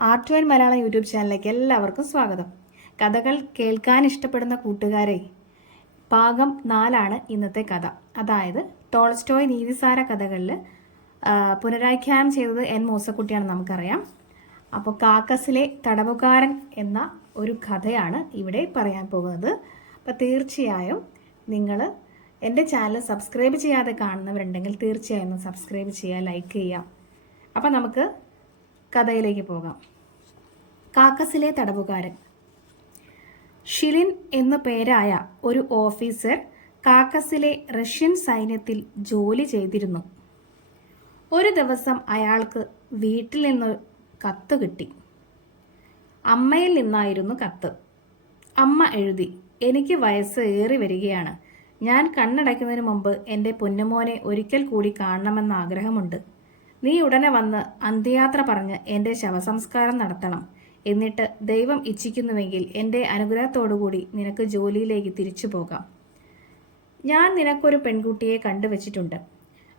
Art and Malayalam YouTube ചാനലിലേക്ക് എല്ലാവർക്കും സ്വാഗതം. കഥകൾ കേൾക്കാൻ ഇഷ്ടപ്പെടുന്ന കൂട്ടുകാരെ, ഭാഗം 4 ഇന്നത്തെ കഥ. അതായത് ടോൾസ്റ്റോയ് നീതിസാര കഥകളിൽ പുനരാഖ്യാനം ചെയ്തത് എൻ മൂസക്കുട്ടിയാണ്, നമുക്കറിയാം. അപ്പോൾ കാക്കസിലെ തടവുകാരൻ എന്ന ഒരു കഥയാണ് ഇവിടെ പറയാൻ പോകുന്നത്. അപ്പോൾ തീർച്ചയായും നിങ്ങൾ എൻ്റെ ചാനൽ സബ്സ്ക്രൈബ് ചെയ്യാതെ കാണുന്നവരുണ്ടെങ്കിൽ തീർച്ചയായും സബ്സ്ക്രൈബ് ചെയ്യുക, ലൈക്ക് ചെയ്യുക. അപ്പം നമുക്ക് കഥയിലേക്ക് പോകാം. കാക്കസിലെ തടവുകാരൻ. ഷിലിൻ എന്നു പേരായ ഒരു ഓഫീസർ കാക്കസിലെ റഷ്യൻ സൈന്യത്തിൽ ജോലി ചെയ്തിരുന്നു. ഒരു ദിവസം അയാൾക്ക് വീട്ടിൽ നിന്ന് കത്ത് കിട്ടി. അമ്മയിൽ നിന്നായിരുന്നു കത്ത്. അമ്മ എഴുതി: എനിക്ക് വയസ്സ് ഏറി വരികയാണ്. ഞാൻ കണ്ണടയ്ക്കുന്നതിന് മുമ്പ് എൻ്റെ പൊന്നുമോനെ ഒരിക്കൽ കൂടി കാണണമെന്ന ആഗ്രഹമുണ്ട്. നീ ഉടനെ വന്ന് അന്ത്യയാത്ര പറഞ്ഞ് എൻ്റെ ശവസംസ്കാരം നടത്തണം. എന്നിട്ട് ദൈവം ഇച്ഛിക്കുന്നുവെങ്കിൽ എൻ്റെ അനുഗ്രഹത്തോടുകൂടി നിനക്ക് ജോലിയിലേക്ക് തിരിച്ചു പോകാം. ഞാൻ നിനക്കൊരു പെൺകുട്ടിയെ കണ്ടുവച്ചിട്ടുണ്ട്.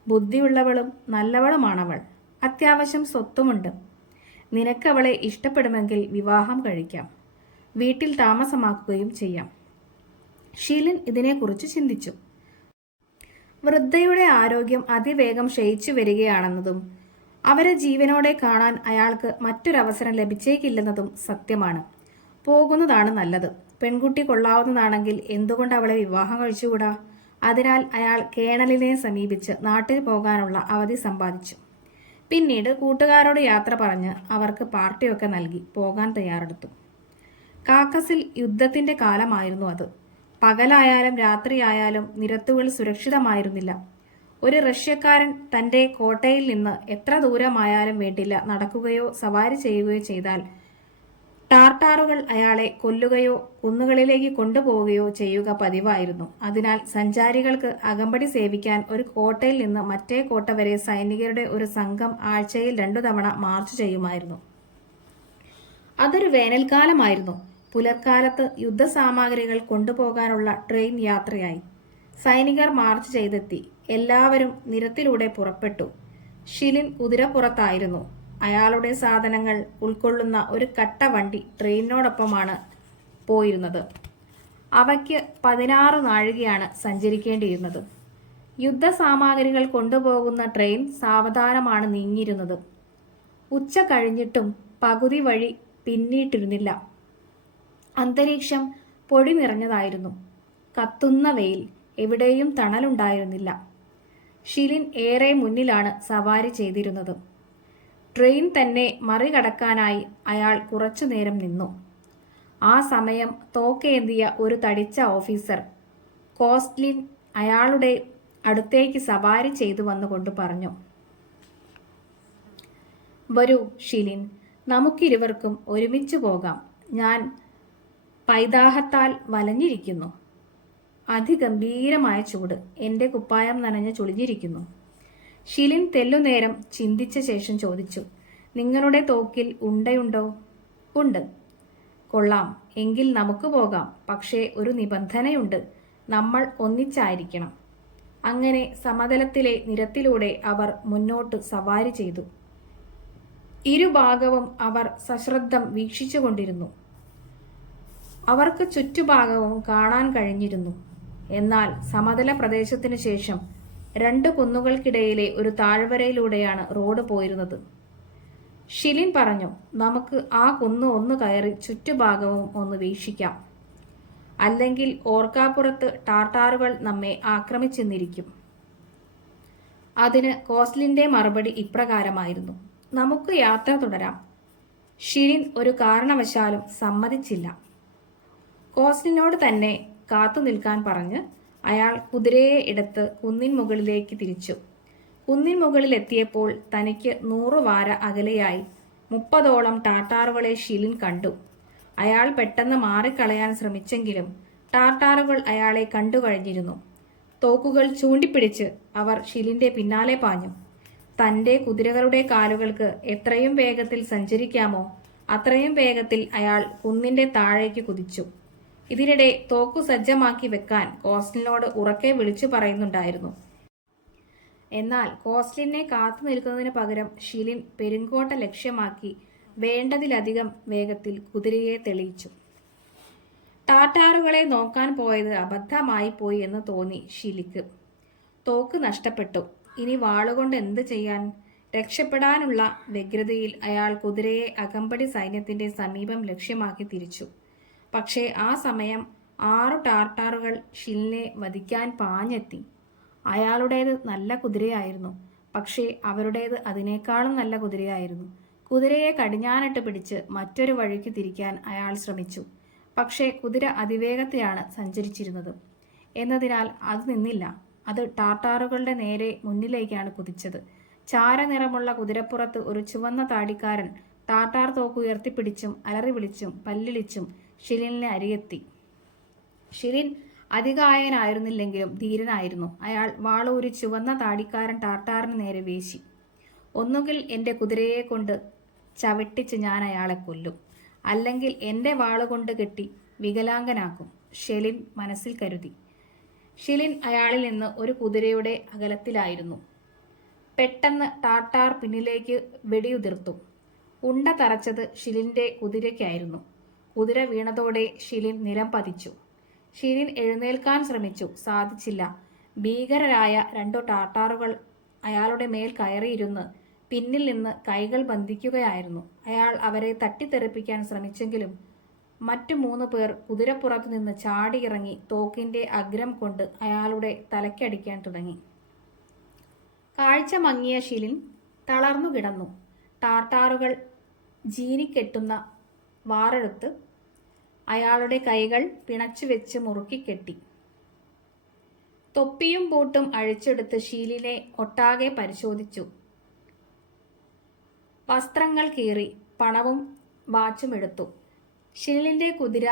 ബുദ്ധിയുള്ളവളും നല്ലവളുമാണവൾ. അത്യാവശ്യം സ്വത്തുമുണ്ട്. നിനക്കവളെ ഇഷ്ടപ്പെടുമെങ്കിൽ വിവാഹം കഴിക്കാം. വീട്ടിൽ താമസമാക്കുകയും ചെയ്യാം. ഷീലിൻ ഇതിനെക്കുറിച്ച് ചിന്തിച്ചു. വൃദ്ധയുടെ ആരോഗ്യം അതിവേഗം ക്ഷയിച്ചു വരികയാണെന്നതും അവരെ ജീവനോടെ കാണാൻ അയാൾക്ക് മറ്റൊരവസരം ലഭിച്ചേക്കില്ലെന്നതും സത്യമാണ്. പോകുന്നതാണ് നല്ലത്. പെൺകുട്ടി കൊള്ളാവുന്നതാണെങ്കിൽ എന്തുകൊണ്ട് അവളെ വിവാഹം കഴിച്ചുകൂടാ? അതിനാൽ അയാൾ കേണലിനെ സമീപിച്ച് നാട്ടിൽ പോകാനുള്ള അവധി സമ്പാദിച്ചു. പിന്നീട് കൂട്ടുകാരോട് യാത്ര പറഞ്ഞ് അവർക്ക് പാർട്ടിയൊക്കെ നൽകി പോകാൻ തയ്യാറെടുത്തു. കാക്കസിൽ യുദ്ധത്തിന്റെ കാലമായിരുന്നു അത്. പകലായാലും രാത്രിയായാലും നിരത്തുകൾ സുരക്ഷിതമായിരുന്നില്ല. ഒരു റഷ്യക്കാരൻ തന്റെ കോട്ടയിൽ നിന്ന് എത്ര ദൂരമായാലും വേണ്ടില്ല നടക്കുകയോ സവാരി ചെയ്യുകയോ ചെയ്താൽ ടാർട്ടാറുകൾ അയാളെ കൊല്ലുകയോ കുന്നുകളിലേക്ക് കൊണ്ടുപോവുകയോ ചെയ്യുക പതിവായിരുന്നു. അതിനാൽ സഞ്ചാരികൾക്ക് അകമ്പടി സേവിക്കാൻ ഒരു കോട്ടയിൽ നിന്ന് മറ്റേ കോട്ട വരെ സൈനികരുടെ ഒരു സംഘം ആഴ്ചയിൽ 2 തവണ മാർച്ച് ചെയ്യുമായിരുന്നു. അതൊരു വേനൽക്കാലമായിരുന്നു. പുലർക്കാലത്ത് യുദ്ധസാമഗ്രികൾ കൊണ്ടുപോകാനുള്ള ട്രെയിൻ യാത്രയായി. സൈനികർ മാർച്ച് ചെയ്തെത്തി. എല്ലാവരും നിരത്തിലൂടെ പുറപ്പെട്ടു. ഷിലിൻ കുതിരപ്പുറത്തായിരുന്നു. അയാളുടെ സാധനങ്ങൾ ഉൾക്കൊള്ളുന്ന ഒരു കട്ട വണ്ടി ട്രെയിനിനോടൊപ്പമാണ് പോയിരുന്നത്. അവയ്ക്ക് 16 നാഴികയാണ് സഞ്ചരിക്കേണ്ടിയിരുന്നത്. യുദ്ധസാമഗ്രികൾ കൊണ്ടുപോകുന്ന ട്രെയിൻ സാവധാനമാണ് നീങ്ങിയിരുന്നത്. ഉച്ച കഴിഞ്ഞിട്ടും പകുതി വഴി പിന്നിട്ടിരുന്നില്ല. അന്തരീക്ഷം പൊടി നിറഞ്ഞതായിരുന്നു. കത്തുന്ന വെയിൽ. എവിടെയും തണലുണ്ടായിരുന്നില്ല. ഷിലിൻ ഏറെ മുന്നിലാണ് സവാരി ചെയ്തിരുന്നത്. ട്രെയിൻ തന്നെ മറികടക്കാനായി അയാൾ കുറച്ചുനേരം നിന്നു. ആ സമയം തോക്കേന്തിയ ഒരു തടിച്ച ഓഫീസർ കോസ്റ്റ്ലിൻ അയാളുടെ അടുത്തേക്ക് സവാരി ചെയ്തു വന്നുകൊണ്ട് പറഞ്ഞു: വരൂ ഷിലിൻ, നമുക്കിരുവർക്കും ഒരുമിച്ച് പോകാം. ഞാൻ പൈതാഹത്താൽ വലഞ്ഞിരിക്കുന്നു. അതിഗംഭീരമായ ചൂട്. എൻ്റെ കുപ്പായം നനഞ്ഞ് ചുളിഞ്ഞിരിക്കുന്നു. ഷിലിൻ തെല്ലുനേരം ചിന്തിച്ച ശേഷം ചോദിച്ചു: നിങ്ങളുടെ തോക്കിൽ ഉണ്ടയുണ്ടോ? ഉണ്ട്. കൊള്ളാം. എങ്കിൽ നമുക്ക് പോകാം. പക്ഷേ ഒരു നിബന്ധനയുണ്ട്. നമ്മൾ ഒന്നിച്ചായിരിക്കണം. അങ്ങനെ സമതലത്തിലെ നിരത്തിലൂടെ അവർ മുന്നോട്ട് സവാരി ചെയ്തു. ഇരുഭാഗവും അവർ സശ്രദ്ധം വീക്ഷിച്ചുകൊണ്ടിരുന്നു. അവർക്ക് ചുറ്റുഭാഗവും കാണാൻ കഴിഞ്ഞിരുന്നു. എന്നാൽ സമതല പ്രദേശത്തിനു ശേഷം 2 കുന്നുകൾക്കിടയിലെ ഒരു താഴ്വരയിലൂടെയാണ് റോഡ് പോയിരുന്നത്. ഷിലിൻ പറഞ്ഞു: നമുക്ക് ആ കുന്ന് ഒന്ന് കയറി ചുറ്റുഭാഗവും ഒന്ന് വീക്ഷിക്കാം. അല്ലെങ്കിൽ ഓർക്കാപ്പുറത്ത് ടാർട്ടാറുകൾ നമ്മെ ആക്രമിച്ചെന്നിരിക്കും. അതിന് കോസ്ലിന്റെ മറുപടി ഇപ്രകാരമായിരുന്നു: നമുക്ക് യാത്ര തുടരാം. ഷിലിൻ ഒരു കാരണവശാലും സമ്മതിച്ചില്ല. കോസ്ലിനോട് തന്നെ കാത്തു നിൽക്കാൻ പറഞ്ഞ് അയാൾ കുതിരയെ എടുത്ത് കുന്നിൻ മുകളിലേക്ക് തിരിച്ചു. കുന്നിൻ മുകളിലെത്തിയപ്പോൾ തനിക്ക് 100 വാര അകലെയായി 30ഓളം ടാർട്ടാറുകളെ ഷിലിൻ കണ്ടു. അയാൾ പെട്ടെന്ന് മാറിക്കളയാൻ ശ്രമിച്ചെങ്കിലും ടാർട്ടാറുകൾ അയാളെ കണ്ടുകഴിഞ്ഞിരുന്നു. തോക്കുകൾ ചൂണ്ടിപ്പിടിച്ച് അവർ ഷിലിന്റെ പിന്നാലെ പാഞ്ഞു. തന്റെ കുതിരകളുടെ കാലുകൾക്ക് എത്രയും വേഗത്തിൽ സഞ്ചരിക്കാമോ അത്രയും വേഗത്തിൽ അയാൾ കുന്നിന്റെ താഴേക്ക് കുതിച്ചു. ഇതിനിടെ തോക്കു സജ്ജമാക്കി വെക്കാൻ കോസ്ലിനോട് ഉറക്കെ വിളിച്ചു പറയുന്നുണ്ടായിരുന്നു. എന്നാൽ കോസ്ലിനെ കാത്തു നിൽക്കുന്നതിന് പകരം ഷിലിൻ പെരുങ്കോട്ട ലക്ഷ്യമാക്കി വേണ്ടതിലധികം വേഗത്തിൽ കുതിരയെ തെളിയിച്ചു. ടാറ്റാറുകളെ നോക്കാൻ പോയത് അബദ്ധമായി പോയി എന്ന് തോന്നി ഷിലിക്ക്. തോക്ക് നഷ്ടപ്പെട്ടു. ഇനി വാളുകൊണ്ട് എന്ത് ചെയ്യാൻ? രക്ഷപ്പെടാനുള്ള വ്യഗ്രതയിൽ അയാൾ കുതിരയെ അകമ്പടി സൈന്യത്തിന്റെ സമീപം ലക്ഷ്യമാക്കി തിരിച്ചു. പക്ഷേ ആ സമയം 6 ടാർട്ടാറുകൾ ഷിലിനെ വധിക്കാൻ പാഞ്ഞെത്തി. അയാളുടേത് നല്ല കുതിരയായിരുന്നു, പക്ഷേ അവരുടേത് അതിനേക്കാളും നല്ല കുതിരയായിരുന്നു. കുതിരയെ കടിഞ്ഞാനിട്ട് പിടിച്ച് മറ്റൊരു വഴിക്ക് തിരിക്കാൻ അയാൾ ശ്രമിച്ചു. പക്ഷേ കുതിര അതിവേഗത്തിലാണ് സഞ്ചരിച്ചിരുന്നത് എന്നതിനാൽ അത് നിന്നില്ല. അത് ടാർട്ടാറുകളുടെ നേരെ മുന്നിലേക്കാണ് കുതിച്ചത്. ചാരനിറമുള്ള കുതിരപ്പുറത്ത് ഒരു ചുവന്ന താടിക്കാരൻ ടാർട്ടാർ തോക്ക് ഉയർത്തിപ്പിടിച്ചും അലറി വിളിച്ചും പല്ലിളിച്ചും ഷിലിനെ അരികെത്തി. ഷിലിൻ അതികായനായിരുന്നില്ലെങ്കിലും ധീരനായിരുന്നു. അയാൾ വാളൂരി ചുവന്ന താടിക്കാരൻ ടാർട്ടാറിന് നേരെ വീശി. ഒന്നുകിൽ എൻ്റെ കുതിരയെ കൊണ്ട് ചവിട്ടിച്ച് ഞാൻ അയാളെ കൊല്ലും, അല്ലെങ്കിൽ എൻ്റെ വാളുകൊണ്ട് കെട്ടി വികലാംഗനാക്കും, ഷിലിൻ മനസ്സിൽ കരുതി. ഷിലിൻ അയാളിൽ നിന്ന് ഒരു കുതിരയുടെ അകലത്തിലായിരുന്നു. പെട്ടെന്ന് ടാർട്ടാർ പിന്നിലേക്ക് വെടിയുതിർത്തു. ഉണ്ട തറച്ചത് ഷിലിന്റെ കുതിരയ്ക്കായിരുന്നു. കുതിര വീണതോടെ ഷിലിൻ നിലം പതിച്ചു. ഷിലിൻ എഴുന്നേൽക്കാൻ ശ്രമിച്ചു, സാധിച്ചില്ല. ഭീകരരായ 2 ടാർട്ടാറുകൾ അയാളുടെ മേൽ കയറിയിരുന്ന് പിന്നിൽ നിന്ന് കൈകൾ ബന്ധിക്കുകയായിരുന്നു. അയാൾ അവരെ തട്ടിത്തെറിപ്പിക്കാൻ ശ്രമിച്ചെങ്കിലും മറ്റു 3 പേർ കുതിരപ്പുറത്തു നിന്ന് ചാടിയിറങ്ങി തോക്കിന്റെ അഗ്രം കൊണ്ട് അയാളുടെ തലയ്ക്കടിക്കാൻ തുടങ്ങി. കാഴ്ച മങ്ങിയ ഷിലിൻ തളർന്നു കിടന്നു. ടാർട്ടാറുകൾ ജീനിക്കെട്ടുന്ന വാറെടുത്ത് അയാളുടെ കൈകൾ പിണച്ചുവെച്ച് മുറുക്കിക്കെട്ടി. തൊപ്പിയും ബൂട്ടും അഴിച്ചെടുത്ത് ഷിലിനെ ഒട്ടാകെ പരിശോധിച്ചു. വസ്ത്രങ്ങൾ കീറി പണവും വാച്ചും എടുത്തു. ഷിലിന്റെ കുതിര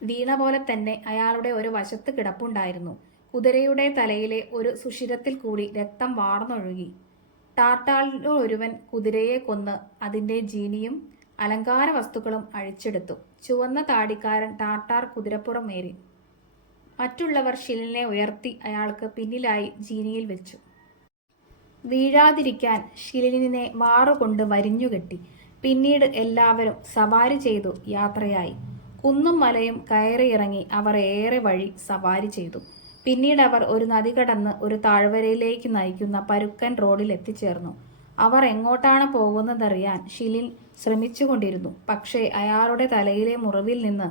വീണ പോലെ തന്നെ അയാളുടെ ഒരു വശത്ത് കിടപ്പുണ്ടായിരുന്നു. കുതിരയുടെ തലയിലെ ഒരു സുഷിരത്തിൽ കൂടി രക്തം വാർന്നൊഴുകി. ടാർട്ടാറിൽ ഒരുവൻ കുതിരയെ കൊന്ന് അതിന്റെ ജീനിയും അലങ്കാര വസ്തുക്കളും അഴിച്ചെടുത്തു. ചുവന്ന താടിക്കാരൻ ടാർട്ടാർ കുതിരപ്പുറമേറി. മറ്റുള്ളവർ ഷിലിനെ ഉയർത്തി അയാൾക്ക് പിന്നിലായി ജീനിയിൽ വെച്ചു. വീഴാതിരിക്കാൻ ഷിലിനെ വാറുകൊണ്ട് വരിഞ്ഞുകെട്ടി. പിന്നീട് എല്ലാവരും സവാരി ചെയ്തു യാത്രയായി. കുന്നും മലയും കയറിയിറങ്ങി അവർ ഏറെ വഴി സവാരി ചെയ്തു. പിന്നീട് അവർ ഒരു നദി കടന്ന് ഒരു താഴ്വരയിലേക്ക് നയിക്കുന്ന പരുക്കൻ റോഡിൽ എത്തിച്ചേർന്നു. അവർ എങ്ങോട്ടാണ് പോകുന്നതറിയാൻ ഷിലിൻ ശ്രമിച്ചുകൊണ്ടിരുന്നു. പക്ഷേ അയാളുടെ തലയിലെ മുറിവിൽ നിന്ന്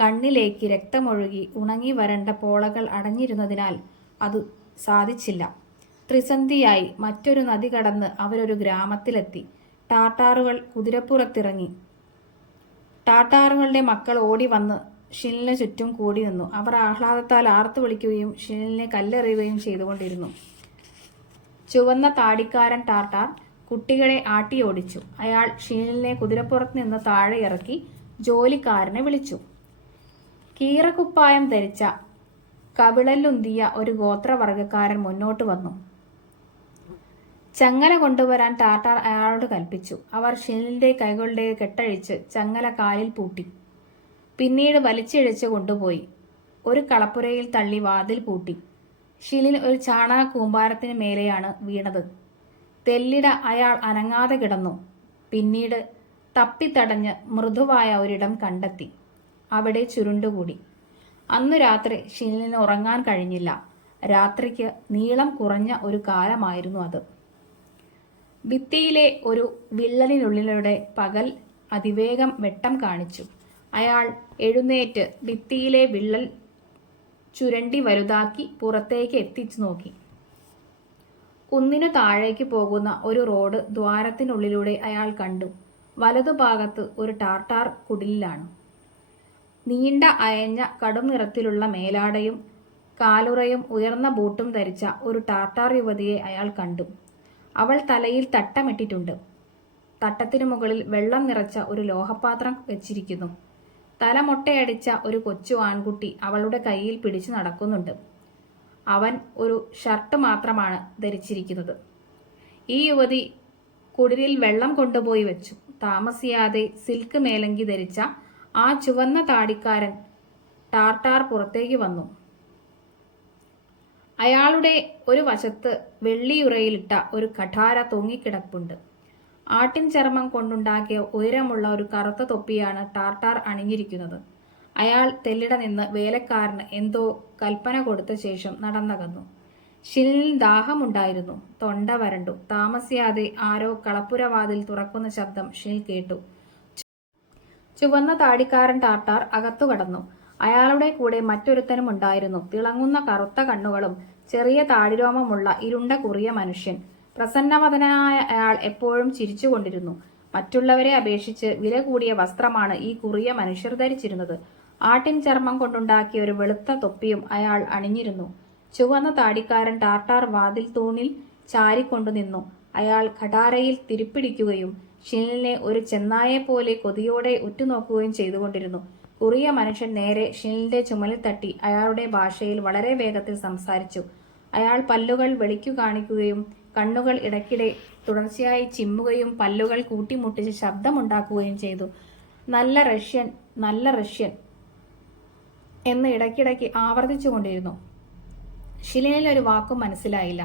കണ്ണിലേക്ക് രക്തമൊഴുകി ഉണങ്ങി വരണ്ട പോളകൾ അടഞ്ഞിരുന്നതിനാൽ അത് സാധിച്ചില്ല. ത്രിസന്ധിയായി മറ്റൊരു നദി കടന്ന് അവരൊരു ഗ്രാമത്തിലെത്തി. ടാർട്ടാറുകൾ കുതിരപ്പുറത്തിറങ്ങി. ടാർട്ടാറുകളുടെ മക്കൾ ഓടി വന്ന് ഷിലിന് ചുറ്റും കൂടി നിന്നു. അവർ ആഹ്ലാദത്താൽ ആർത്തു വിളിക്കുകയും ഷിലിനെ കല്ലെറിയുകയും ചെയ്തുകൊണ്ടിരുന്നു. ചുവന്ന താടിക്കാരൻ ടാർട്ടാർ കുട്ടികളെ ആട്ടിയോടിച്ചു. അയാൾ ഷിലിനെ കുതിരപ്പുറത്ത് നിന്ന് താഴെ ഇറക്കി ജോലിക്കാരനെ വിളിച്ചു. കീറക്കുപ്പായം ധരിച്ച കവിളല്ലുന്തിയ ഒരു ഗോത്രവർഗക്കാരൻ മുന്നോട്ട് വന്നു. ചങ്ങല കൊണ്ടുവരാൻ ടാർട്ടാർ അയാളോട് കൽപ്പിച്ചു. അവർ ഷിലിന്റെ കൈകളുടെ കെട്ടഴിച്ച് ചങ്ങല കാലിൽ പൂട്ടി. പിന്നീട് വലിച്ചിഴച്ച് കൊണ്ടുപോയി ഒരു കളപ്പുരയിൽ തള്ളി വാതിൽ പൂട്ടി. ഷിലിൻ ഒരു ചാണക കൂമ്പാരത്തിന് മേലെയാണ് വീണത്. തെല്ലിട അയാൾ അനങ്ങാതെ കിടന്നു. പിന്നീട് തപ്പിത്തടഞ്ഞ് മൃദുവായ ഒരിടം കണ്ടെത്തി. അവിടെ ചുരുണ്ടുകൂടി. അന്നു രാത്രി ഷിലിന് ഉറങ്ങാൻ കഴിഞ്ഞില്ല. രാത്രിക്ക് നീളം കുറഞ്ഞ ഒരു കാലമായിരുന്നു അത്. ഭിത്തിയിലെ ഒരു വിള്ളലിനുള്ളിലൂടെ പകൽ അതിവേഗം വെട്ടം കാണിച്ചു. അയാൾ എഴുന്നേറ്റ് ഭിത്തിയിലെ വിള്ളൽ ചുരണ്ടി വലുതാക്കി പുറത്തേക്ക് എത്തിച്ചു നോക്കി. കുന്നിനു താഴേക്ക് പോകുന്ന ഒരു റോഡ് ദ്വാരത്തിനുള്ളിലൂടെ അയാൾ കണ്ടു. വലതുഭാഗത്ത് ഒരു ടാർട്ടാർ കുടിലാണ്. നീണ്ട അയഞ്ഞ കടും നിറത്തിലുള്ള മേലാടയും കാലുറയും ഉയർന്ന ബൂട്ടും ധരിച്ച ഒരു ടാർട്ടാർ യുവതിയെ അയാൾ കണ്ടു. അവൾ തലയിൽ തട്ടമിട്ടിട്ടുണ്ട്. തട്ടത്തിനു മുകളിൽ വെള്ളം നിറച്ച ഒരു ലോഹപാത്രം വെച്ചിരിക്കുന്നു. തലമൊട്ടയടിച്ച ഒരു കൊച്ചു ആൺകുട്ടി അവളുടെ കയ്യിൽ പിടിച്ചു നടക്കുന്നുണ്ട്. അവൻ ഒരു ഷർട്ട് മാത്രമാണ് ധരിച്ചിരിക്കുന്നത്. ഈ യുവതി കുടിലിൽ വെള്ളം കൊണ്ടുപോയി വെച്ചു. താമസിയാതെ സിൽക്ക് മേലങ്കി ധരിച്ച ആ ചുവന്ന താടിക്കാരൻ ടാർട്ടാർ പുറത്തേക്ക് വന്നു. അയാളുടെ ഒരു വശത്ത് വെള്ളിയുറയിലിട്ട ഒരു കഠാര തൂങ്ങിക്കിടപ്പുണ്ട്. ആട്ടിൻ ചർമ്മം കൊണ്ടുണ്ടാക്കിയ ഉയരമുള്ള ഒരു കറുത്ത തൊപ്പിയാണ് ടാർട്ടാർ അണിഞ്ഞിരിക്കുന്നത്. അയാൾ തെല്ലിട നിന്ന് വേലക്കാരന് എന്തോ കൽപ്പന കൊടുത്ത ശേഷം നടന്നകന്നു. ഷിനിൽ ദാഹമുണ്ടായിരുന്നു. തൊണ്ട വരണ്ടു. താമസിയാതെ ആരോ കളപ്പുരവാതിൽ തുറക്കുന്ന ശബ്ദം ഷിനിൽ കേട്ടു. ചുവന്ന താടിക്കാരൻ ടാർട്ടാർ അകത്തു കടന്നു. അയാളുടെ കൂടെ മറ്റൊരുത്തനും ഉണ്ടായിരുന്നു. തിളങ്ങുന്ന കറുത്ത കണ്ണുകളും ചെറിയ താടിരോമമുള്ള ഇരുണ്ട കുറിയ മനുഷ്യൻ. പ്രസന്നവദനായ അയാൾ എപ്പോഴും ചിരിച്ചുകൊണ്ടിരുന്നു. മറ്റുള്ളവരെ അപേക്ഷിച്ച് വില കൂടിയ വസ്ത്രമാണ് ഈ കുറിയ മനുഷ്യർ ധരിച്ചിരുന്നത്. ആട്ടിൻ ചർമ്മം കൊണ്ടുണ്ടാക്കിയ ഒരു വെളുത്ത തൊപ്പിയും അയാൾ അണിഞ്ഞിരുന്നു. ചുവന്ന താടിക്കാരൻ ടാർട്ടാർ വാതിൽ തൂണിൽ ചാരിക്കൊണ്ടു നിന്നു. അയാൾ ഖടാരയിൽ തിരിപ്പിടിക്കുകയും ഷിനിലിനെ ഒരു ചെന്നായെപ്പോലെ കൊതിയോടെ ഉറ്റുനോക്കുകയും ചെയ്തുകൊണ്ടിരുന്നു. കുറിയ മനുഷ്യൻ നേരെ ഷിനിലിന്റെ ചുമലിൽ തട്ടി അയാളുടെ ഭാഷയിൽ വളരെ വേഗത്തിൽ സംസാരിച്ചു. അയാൾ പല്ലുകൾ വെളിക്കു കാണിക്കുകയും കണ്ണുകൾ ഇടയ്ക്കിടെ തുടർച്ചയായി ചിമ്മുകയും പല്ലുകൾ കൂട്ടിമുട്ടിച്ച് ശബ്ദമുണ്ടാക്കുകയും ചെയ്തു. നല്ല റഷ്യൻ, നല്ല റഷ്യൻ എന്ന് ഇടയ്ക്കിടയ്ക്ക് ആവർത്തിച്ചുകൊണ്ടിരുന്നു. ഷിനിലിന് ഒരു വാക്കും മനസ്സിലായില്ല.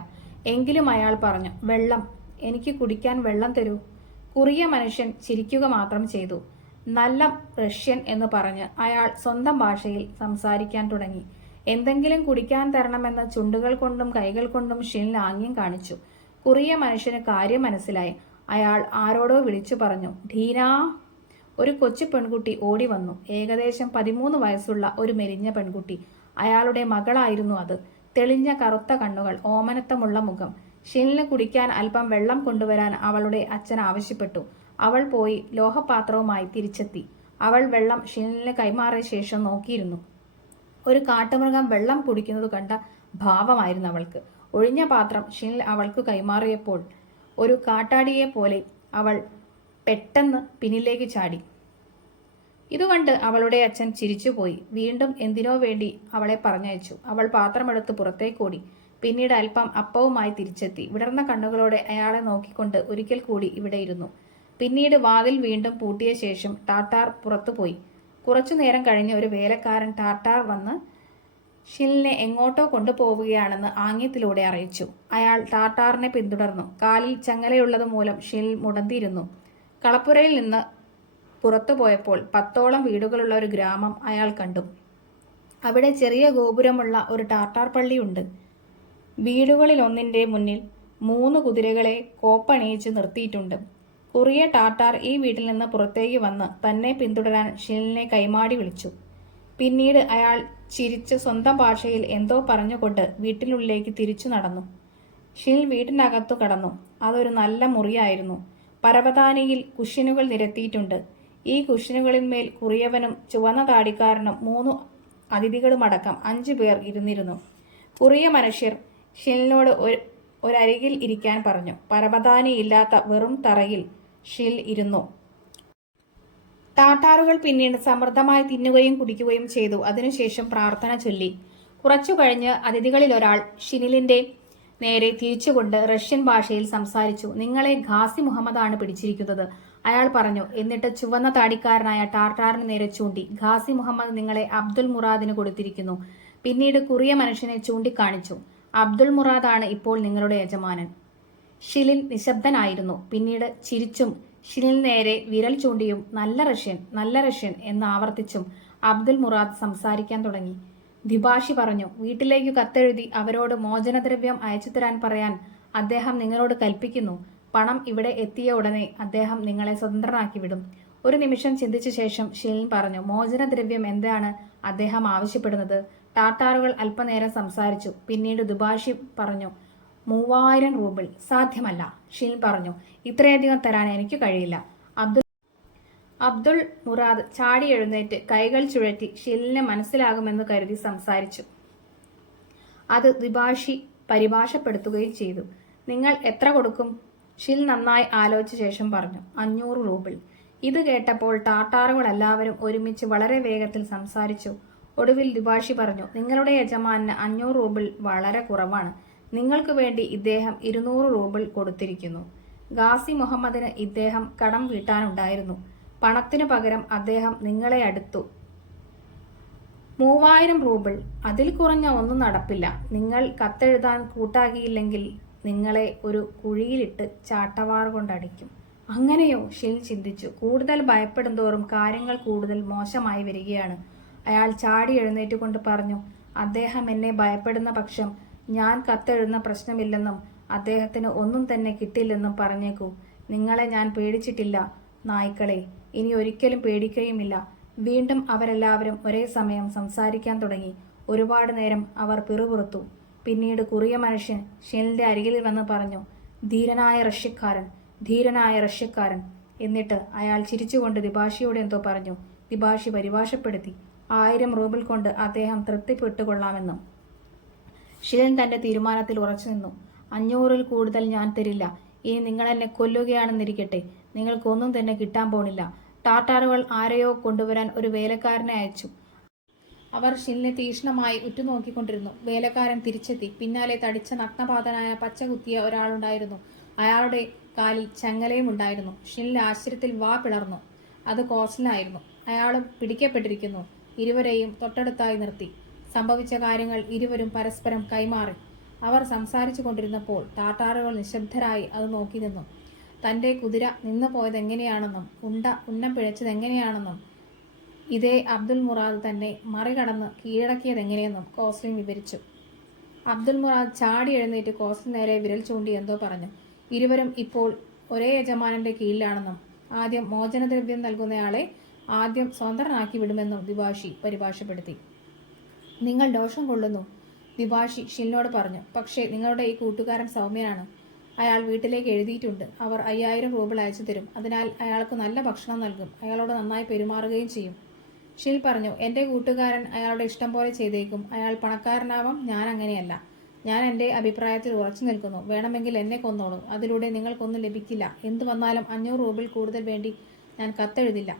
എങ്കിലും അയാൾ പറഞ്ഞു, വെള്ളം, എനിക്ക് കുടിക്കാൻ വെള്ളം തരൂ. കുറിയ മനുഷ്യൻ ചിരിക്കുക മാത്രം ചെയ്തു. നല്ല റഷ്യൻ എന്ന് പറഞ്ഞ് അയാൾ സ്വന്തം ഭാഷയിൽ സംസാരിക്കാൻ തുടങ്ങി. എന്തെങ്കിലും കുടിക്കാൻ തരണമെന്ന് ചുണ്ടുകൾ കൊണ്ടും കൈകൾ കൊണ്ടും ഷിനിൽ ആംഗ്യം കാണിച്ചു. കുറിയ മനുഷ്യന് കാര്യം മനസ്സിലായി. അയാൾ ആരോടോ വിളിച്ചു പറഞ്ഞു, ധീനാ. ഒരു കൊച്ചു പെൺകുട്ടി ഓടി വന്നു. ഏകദേശം 13 വയസ്സുള്ള ഒരു മെലിഞ്ഞ പെൺകുട്ടി. അയാളുടെ മകളായിരുന്നു അത്. തെളിഞ്ഞ കറുത്ത കണ്ണുകൾ, ഓമനത്തമുള്ള മുഖം. ഷിനിലിന് കുടിക്കാൻ അല്പം വെള്ളം കൊണ്ടുവരാൻ അവളുടെ അച്ഛൻ ആവശ്യപ്പെട്ടു. അവൾ പോയി ലോഹപാത്രവുമായി തിരിച്ചെത്തി. അവൾ വെള്ളം ഷിനിലിന് കൈമാറിയ ശേഷം നോക്കിയിരുന്നു. ഒരു കാട്ടുമൃഗം വെള്ളം കുടിക്കുന്നത് കണ്ട ഭാവമായിരുന്നു അവൾക്ക്. ഒഴിഞ്ഞ പാത്രം ഷിനിൽ അവൾക്ക് കൈമാറിയപ്പോൾ ഒരു കാട്ടാടിയെ പോലെ അവൾ പെട്ടെന്ന് പിന്നിലേക്ക് ചാടി. ഇതുകണ്ട് അവളുടെ അച്ഛൻ ചിരിച്ചുപോയി. വീണ്ടും എന്തിനോ വേണ്ടി അവളെ പറഞ്ഞയച്ചു. അവൾ പാത്രമെടുത്ത് പുറത്തേക്കോടി. പിന്നീട് അല്പം അപ്പവുമായി തിരിച്ചെത്തി. വിടർന്ന കണ്ണുകളോടെ അയാളെ നോക്കിക്കൊണ്ട് ഒരിക്കൽ കൂടി ഇവിടെ ഇരുന്നു. പിന്നീട് വാതിൽ വീണ്ടും പൂട്ടിയ ശേഷം ടാർട്ടാർ പുറത്തുപോയി. കുറച്ചു നേരം കഴിഞ്ഞ് ഒരു വേലക്കാരൻ ടാർട്ടാർ വന്ന് ഷിനിലിനെ എങ്ങോട്ടോ കൊണ്ടുപോവുകയാണെന്ന് ആംഗ്യത്തിലൂടെ അറിയിച്ചു. അയാൾ ടാർട്ടാറിനെ പിന്തുടർന്നു. കാലിൽ ചങ്ങലയുള്ളത് മൂലം ഷിനിൽ മുടന്തിയിരുന്നു. കളപ്പുരയിൽ നിന്ന് പുറത്തു പോയപ്പോൾ 10ഓളം വീടുകളുള്ള ഒരു ഗ്രാമം അയാൾ കണ്ടു. അവിടെ ചെറിയ ഗോപുരമുള്ള ഒരു ടാർട്ടാർ പള്ളിയുണ്ട്. വീടുകളിലൊന്നിന്റെ മുന്നിൽ 3 കുതിരകളെ കോപ്പണിയിച്ച് നിർത്തിയിട്ടുണ്ട്. കുറിയ ടാർട്ടാർ ഈ വീട്ടിൽ നിന്ന് പുറത്തേക്ക് വന്ന് തന്നെ പിന്തുടരാൻ ഷിനിലിനെ കൈമാടി വിളിച്ചു. പിന്നീട് അയാൾ ചിരിച്ച് സ്വന്തം ഭാഷയിൽ എന്തോ പറഞ്ഞുകൊണ്ട് വീട്ടിനുള്ളിലേക്ക് തിരിച്ചു നടന്നു. ഷിനിൽ വീട്ടിനകത്തു കടന്നു. അതൊരു നല്ല മുറിയായിരുന്നു. പരവതാനിയിൽ കുഷ്യനുകൾ നിരത്തിയിട്ടുണ്ട്. ഈ കുഷ്യനുകളിന്മേൽ കുറിയവനും ചുവന്ന താടിക്കാരനും 3 അതിഥികളുമടക്കം 5 പേർ ഇരുന്നിരുന്നു. കുറിയ മനുഷ്യർ ഷിനിലിനോട് ഒരരികിൽ ഇരിക്കാൻ പറഞ്ഞു. പരവതാനിയില്ലാത്ത വെറും തറയിൽ ഷിനിൽ ഇരുന്നു. ടാർട്ടാറുകൾ പിന്നീട് സമൃദ്ധമായി തിന്നുകയും കുടിക്കുകയും ചെയ്തു. അതിനുശേഷം പ്രാർത്ഥന ചൊല്ലി. കുറച്ചു കഴിഞ്ഞ് അതിഥികളിലൊരാൾ ഷിനിലിന്റെ നേരെ തിരിച്ചുകൊണ്ട് റഷ്യൻ ഭാഷയിൽ സംസാരിച്ചു. നിങ്ങളെ ഖാസി മുഹമ്മദാണ് പിടിച്ചിരിക്കുന്നത്, അയാൾ പറഞ്ഞു. എന്നിട്ട് ചുവന്ന താടിക്കാരനായ ടാർട്ടാറിന് നേരെ ചൂണ്ടി. ഖാസി മുഹമ്മദ് നിങ്ങളെ അബ്ദുൽ മുറാദിന് കൊടുത്തിരിക്കുന്നു. പിന്നീട് കുറിയ മനുഷ്യനെ ചൂണ്ടിക്കാണിച്ചു. അബ്ദുൽ മുറാദാണ് ഇപ്പോൾ നിങ്ങളുടെ യജമാനൻ. ഷിനിൽ നിശബ്ദനായിരുന്നു. പിന്നീട് ചിരിച്ചും ഷിനിൽ നേരെ വിരൽ ചൂണ്ടിയും നല്ല റഷ്യൻ, നല്ല റഷ്യൻ എന്ന് ആവർത്തിച്ചും അബ്ദുൽ മുറാദ് സംസാരിക്കാൻ തുടങ്ങി. ദ്വിഭാഷി പറഞ്ഞു, വീട്ടിലേക്ക് കത്തെഴുതി അവരോട് മോചനദ്രവ്യം അയച്ചു തരാൻ പറയാൻ അദ്ദേഹം നിങ്ങളോട് കൽപ്പിക്കുന്നു. പണം ഇവിടെ എത്തിയ ഉടനെ അദ്ദേഹം നിങ്ങളെ സ്വതന്ത്രനാക്കി വിടും. ഒരു നിമിഷം ചിന്തിച്ച ശേഷം ഷിനിൽ പറഞ്ഞു, മോചനദ്രവ്യം എന്താണ് അദ്ദേഹം ആവശ്യപ്പെടുന്നത്? ടാർട്ടാറുകൾ അല്പനേരം സംസാരിച്ചു. പിന്നീട് ദ്വിഭാഷി പറഞ്ഞു, 3000 റൂബിൾ. സാധ്യമല്ല, ഷിനിൽ പറഞ്ഞു. ഇത്രയധികം തരാൻ എനിക്ക് കഴിയില്ല. അബ്ദുൾ മുറാദ് ചാടി എഴുന്നേറ്റ് കൈകൾ ചുഴറ്റി ഷിനിലിന് മനസ്സിലാകുമെന്ന് കരുതി സംസാരിച്ചു. അത് ദ്വിഭാഷി പരിഭാഷപ്പെടുത്തുകയും ചെയ്തു. നിങ്ങൾ എത്ര കൊടുക്കും? ഷിനിൽ നന്നായി ആലോചിച്ച ശേഷം പറഞ്ഞു, 500 റൂബിൾ. ഇത് കേട്ടപ്പോൾ ടാർട്ടാറുകൾ എല്ലാവരും ഒരുമിച്ച് വളരെ വേഗത്തിൽ സംസാരിച്ചു. ഒടുവിൽ ദ്വിഭാഷി പറഞ്ഞു, നിങ്ങളുടെ യജമാനന് 500 റൂബിൾ വളരെ കുറവാണ്. നിങ്ങൾക്ക് വേണ്ടി ഇദ്ദേഹം 200 റൂബിൾ കൊടുത്തിരിക്കുന്നു. ഖാസി മുഹമ്മദിന് ഇദ്ദേഹം കടം വീട്ടാനുണ്ടായിരുന്നു. പണത്തിനു പകരം അദ്ദേഹം നിങ്ങളെ അടുത്തു. 3000 റൂബിൾ. അതിൽ കുറഞ്ഞ ഒന്നും നടപ്പില്ല. നിങ്ങൾ കത്തെഴുതാൻ കൂട്ടാക്കിയില്ലെങ്കിൽ നിങ്ങളെ ഒരു കുഴിയിലിട്ട് ചാട്ടവാർ കൊണ്ടടിക്കും. അങ്ങനെയോ? ഷിൽ ചിന്തിച്ചു. കൂടുതൽ ഭയപ്പെടും തോറും കാര്യങ്ങൾ കൂടുതൽ മോശമായി വരികയാണ്. അയാൾ ചാടി എഴുന്നേറ്റുകൊണ്ട് പറഞ്ഞു, അദ്ദേഹം എന്നെ ഭയപ്പെടുന്ന പക്ഷം ഞാൻ കത്തെഴുതുന്ന പ്രശ്നമില്ലെന്നും അദ്ദേഹത്തിന് ഒന്നും തന്നെ കിട്ടില്ലെന്നും പറഞ്ഞേക്കൂ. നിങ്ങളെ ഞാൻ പേടിച്ചിട്ടില്ല നായ്ക്കളെ, ഇനി ഒരിക്കലും പേടിക്കുകയുമില്ല. വീണ്ടും അവരെല്ലാവരും ഒരേ സമയം സംസാരിക്കാൻ തുടങ്ങി. ഒരുപാട് നേരം അവർ പിറുപിറുത്തു. പിന്നീട് കുറിയ മനുഷ്യൻ ഷിലിന്റെ അരികിൽ വന്ന് പറഞ്ഞു, ധീരനായ റഷ്യക്കാരൻ, ധീരനായ റഷ്യക്കാരൻ. എന്നിട്ട് അയാൾ ചിരിച്ചുകൊണ്ട് ദിബാഷിയോട് എന്തോ പറഞ്ഞു. ദിബാഷി പരിഭാഷപ്പെടുത്തി, 1000 റൂബിൾ കൊണ്ട് അദ്ദേഹം തൃപ്തിപ്പെട്ടുകൊള്ളാമെന്നും. ഷിലിൻ തന്റെ തീരുമാനത്തിൽ ഉറച്ചു നിന്നു. 500-ൽ കൂടുതൽ ഞാൻ തരില്ല. ഇനി നിങ്ങൾ എന്നെ കൊല്ലുകയാണെന്നിരിക്കട്ടെ, നിങ്ങൾക്കൊന്നും തന്നെ കിട്ടാൻ പോണില്ല. ടാറ്റാറുകൾ ആരെയോ കൊണ്ടുവരാൻ ഒരു വേലക്കാരനെ അയച്ചു. അവർ ഷിലിനെ തീക്ഷ്ണമായി ഉറ്റുനോക്കിക്കൊണ്ടിരുന്നു. വേലക്കാരൻ തിരിച്ചെത്തി. പിന്നാലെ തടിച്ച നഗ്നപാതനായ പച്ചകുത്തിയ ഒരാളുണ്ടായിരുന്നു. അയാളുടെ കാലിൽ ചങ്ങലയും ഉണ്ടായിരുന്നു. ഷിലിൻ ആശ്ചര്യത്തിൽ വാ പിളർന്നു. അത് കോസ്ലിനായിരുന്നു. അയാളും പിടിക്കപ്പെട്ടിരിക്കുന്നു. ഇരുവരെയും തൊട്ടടുത്തായി നിർത്തി. സംഭവിച്ച കാര്യങ്ങൾ ഇരുവരും പരസ്പരം കൈമാറി. അവർ സംസാരിച്ചു കൊണ്ടിരുന്നപ്പോൾ ടാറ്റാറുകൾ നിശബ്ദരായി അത് നോക്കി നിന്നു. തന്റെ കുതിര നിന്നു പോയതെങ്ങനെയാണെന്നും ഉന്നം പിഴച്ചതെങ്ങനെയാണെന്നും ഇതേ അബ്ദുൽ മുറാദ് തന്നെ മറികടന്ന് കീഴടക്കിയതെങ്ങനെയെന്നും കോസ്ലിൻ വിവരിച്ചു. അബ്ദുൽ മുറാദ് ചാടി എഴുന്നേറ്റ് കോസ്ലിൻ നേരെ വിരൽ ചൂണ്ടി എന്തോ പറഞ്ഞു. ഇരുവരും ഇപ്പോൾ ഒരേ യജമാനന്റെ കീഴിലാണെന്നും ആദ്യം മോചനദ്രവ്യം നൽകുന്നയാളെ ആദ്യം സ്വതന്ത്രനാക്കി വിടുമെന്നും ദിബാഷി പരിഭാഷപ്പെടുത്തി. നിങ്ങൾ ദോഷം കൊള്ളുന്നു, ദിബാഷി ഷിലിനോട് പറഞ്ഞു. പക്ഷേ നിങ്ങളുടെ ഈ കൂട്ടുകാരൻ സൗമ്യനാണ്. അയാൾ വീട്ടിലേക്ക് എഴുതിയിട്ടുണ്ട്. അവർ 5000 റൂബിൾ അയച്ചു തരും. അതിനാൽ അയാൾക്ക് നല്ല ഭക്ഷണം നൽകും. അയാളോട് നന്നായി പെരുമാറുകയും ചെയ്യും. ഷിൽ പറഞ്ഞു, എന്റെ കൂട്ടുകാരൻ അയാളുടെ ഇഷ്ടം പോലെ ചെയ്തേക്കും. അയാൾ പണക്കാരനാവാം, ഞാൻ അങ്ങനെയല്ല. ഞാൻ എന്റെ അഭിപ്രായത്തിൽ ഉറച്ചു നിൽക്കുന്നു. വേണമെങ്കിൽ എന്നെ കൊന്നോളൂ. അതിലൂടെ നിങ്ങൾക്കൊന്നും ലഭിക്കില്ല. എന്തു വന്നാലും 500 റൂബിൾ കൂടുതൽ വേണ്ടി ഞാൻ കത്തെഴുതില്ല.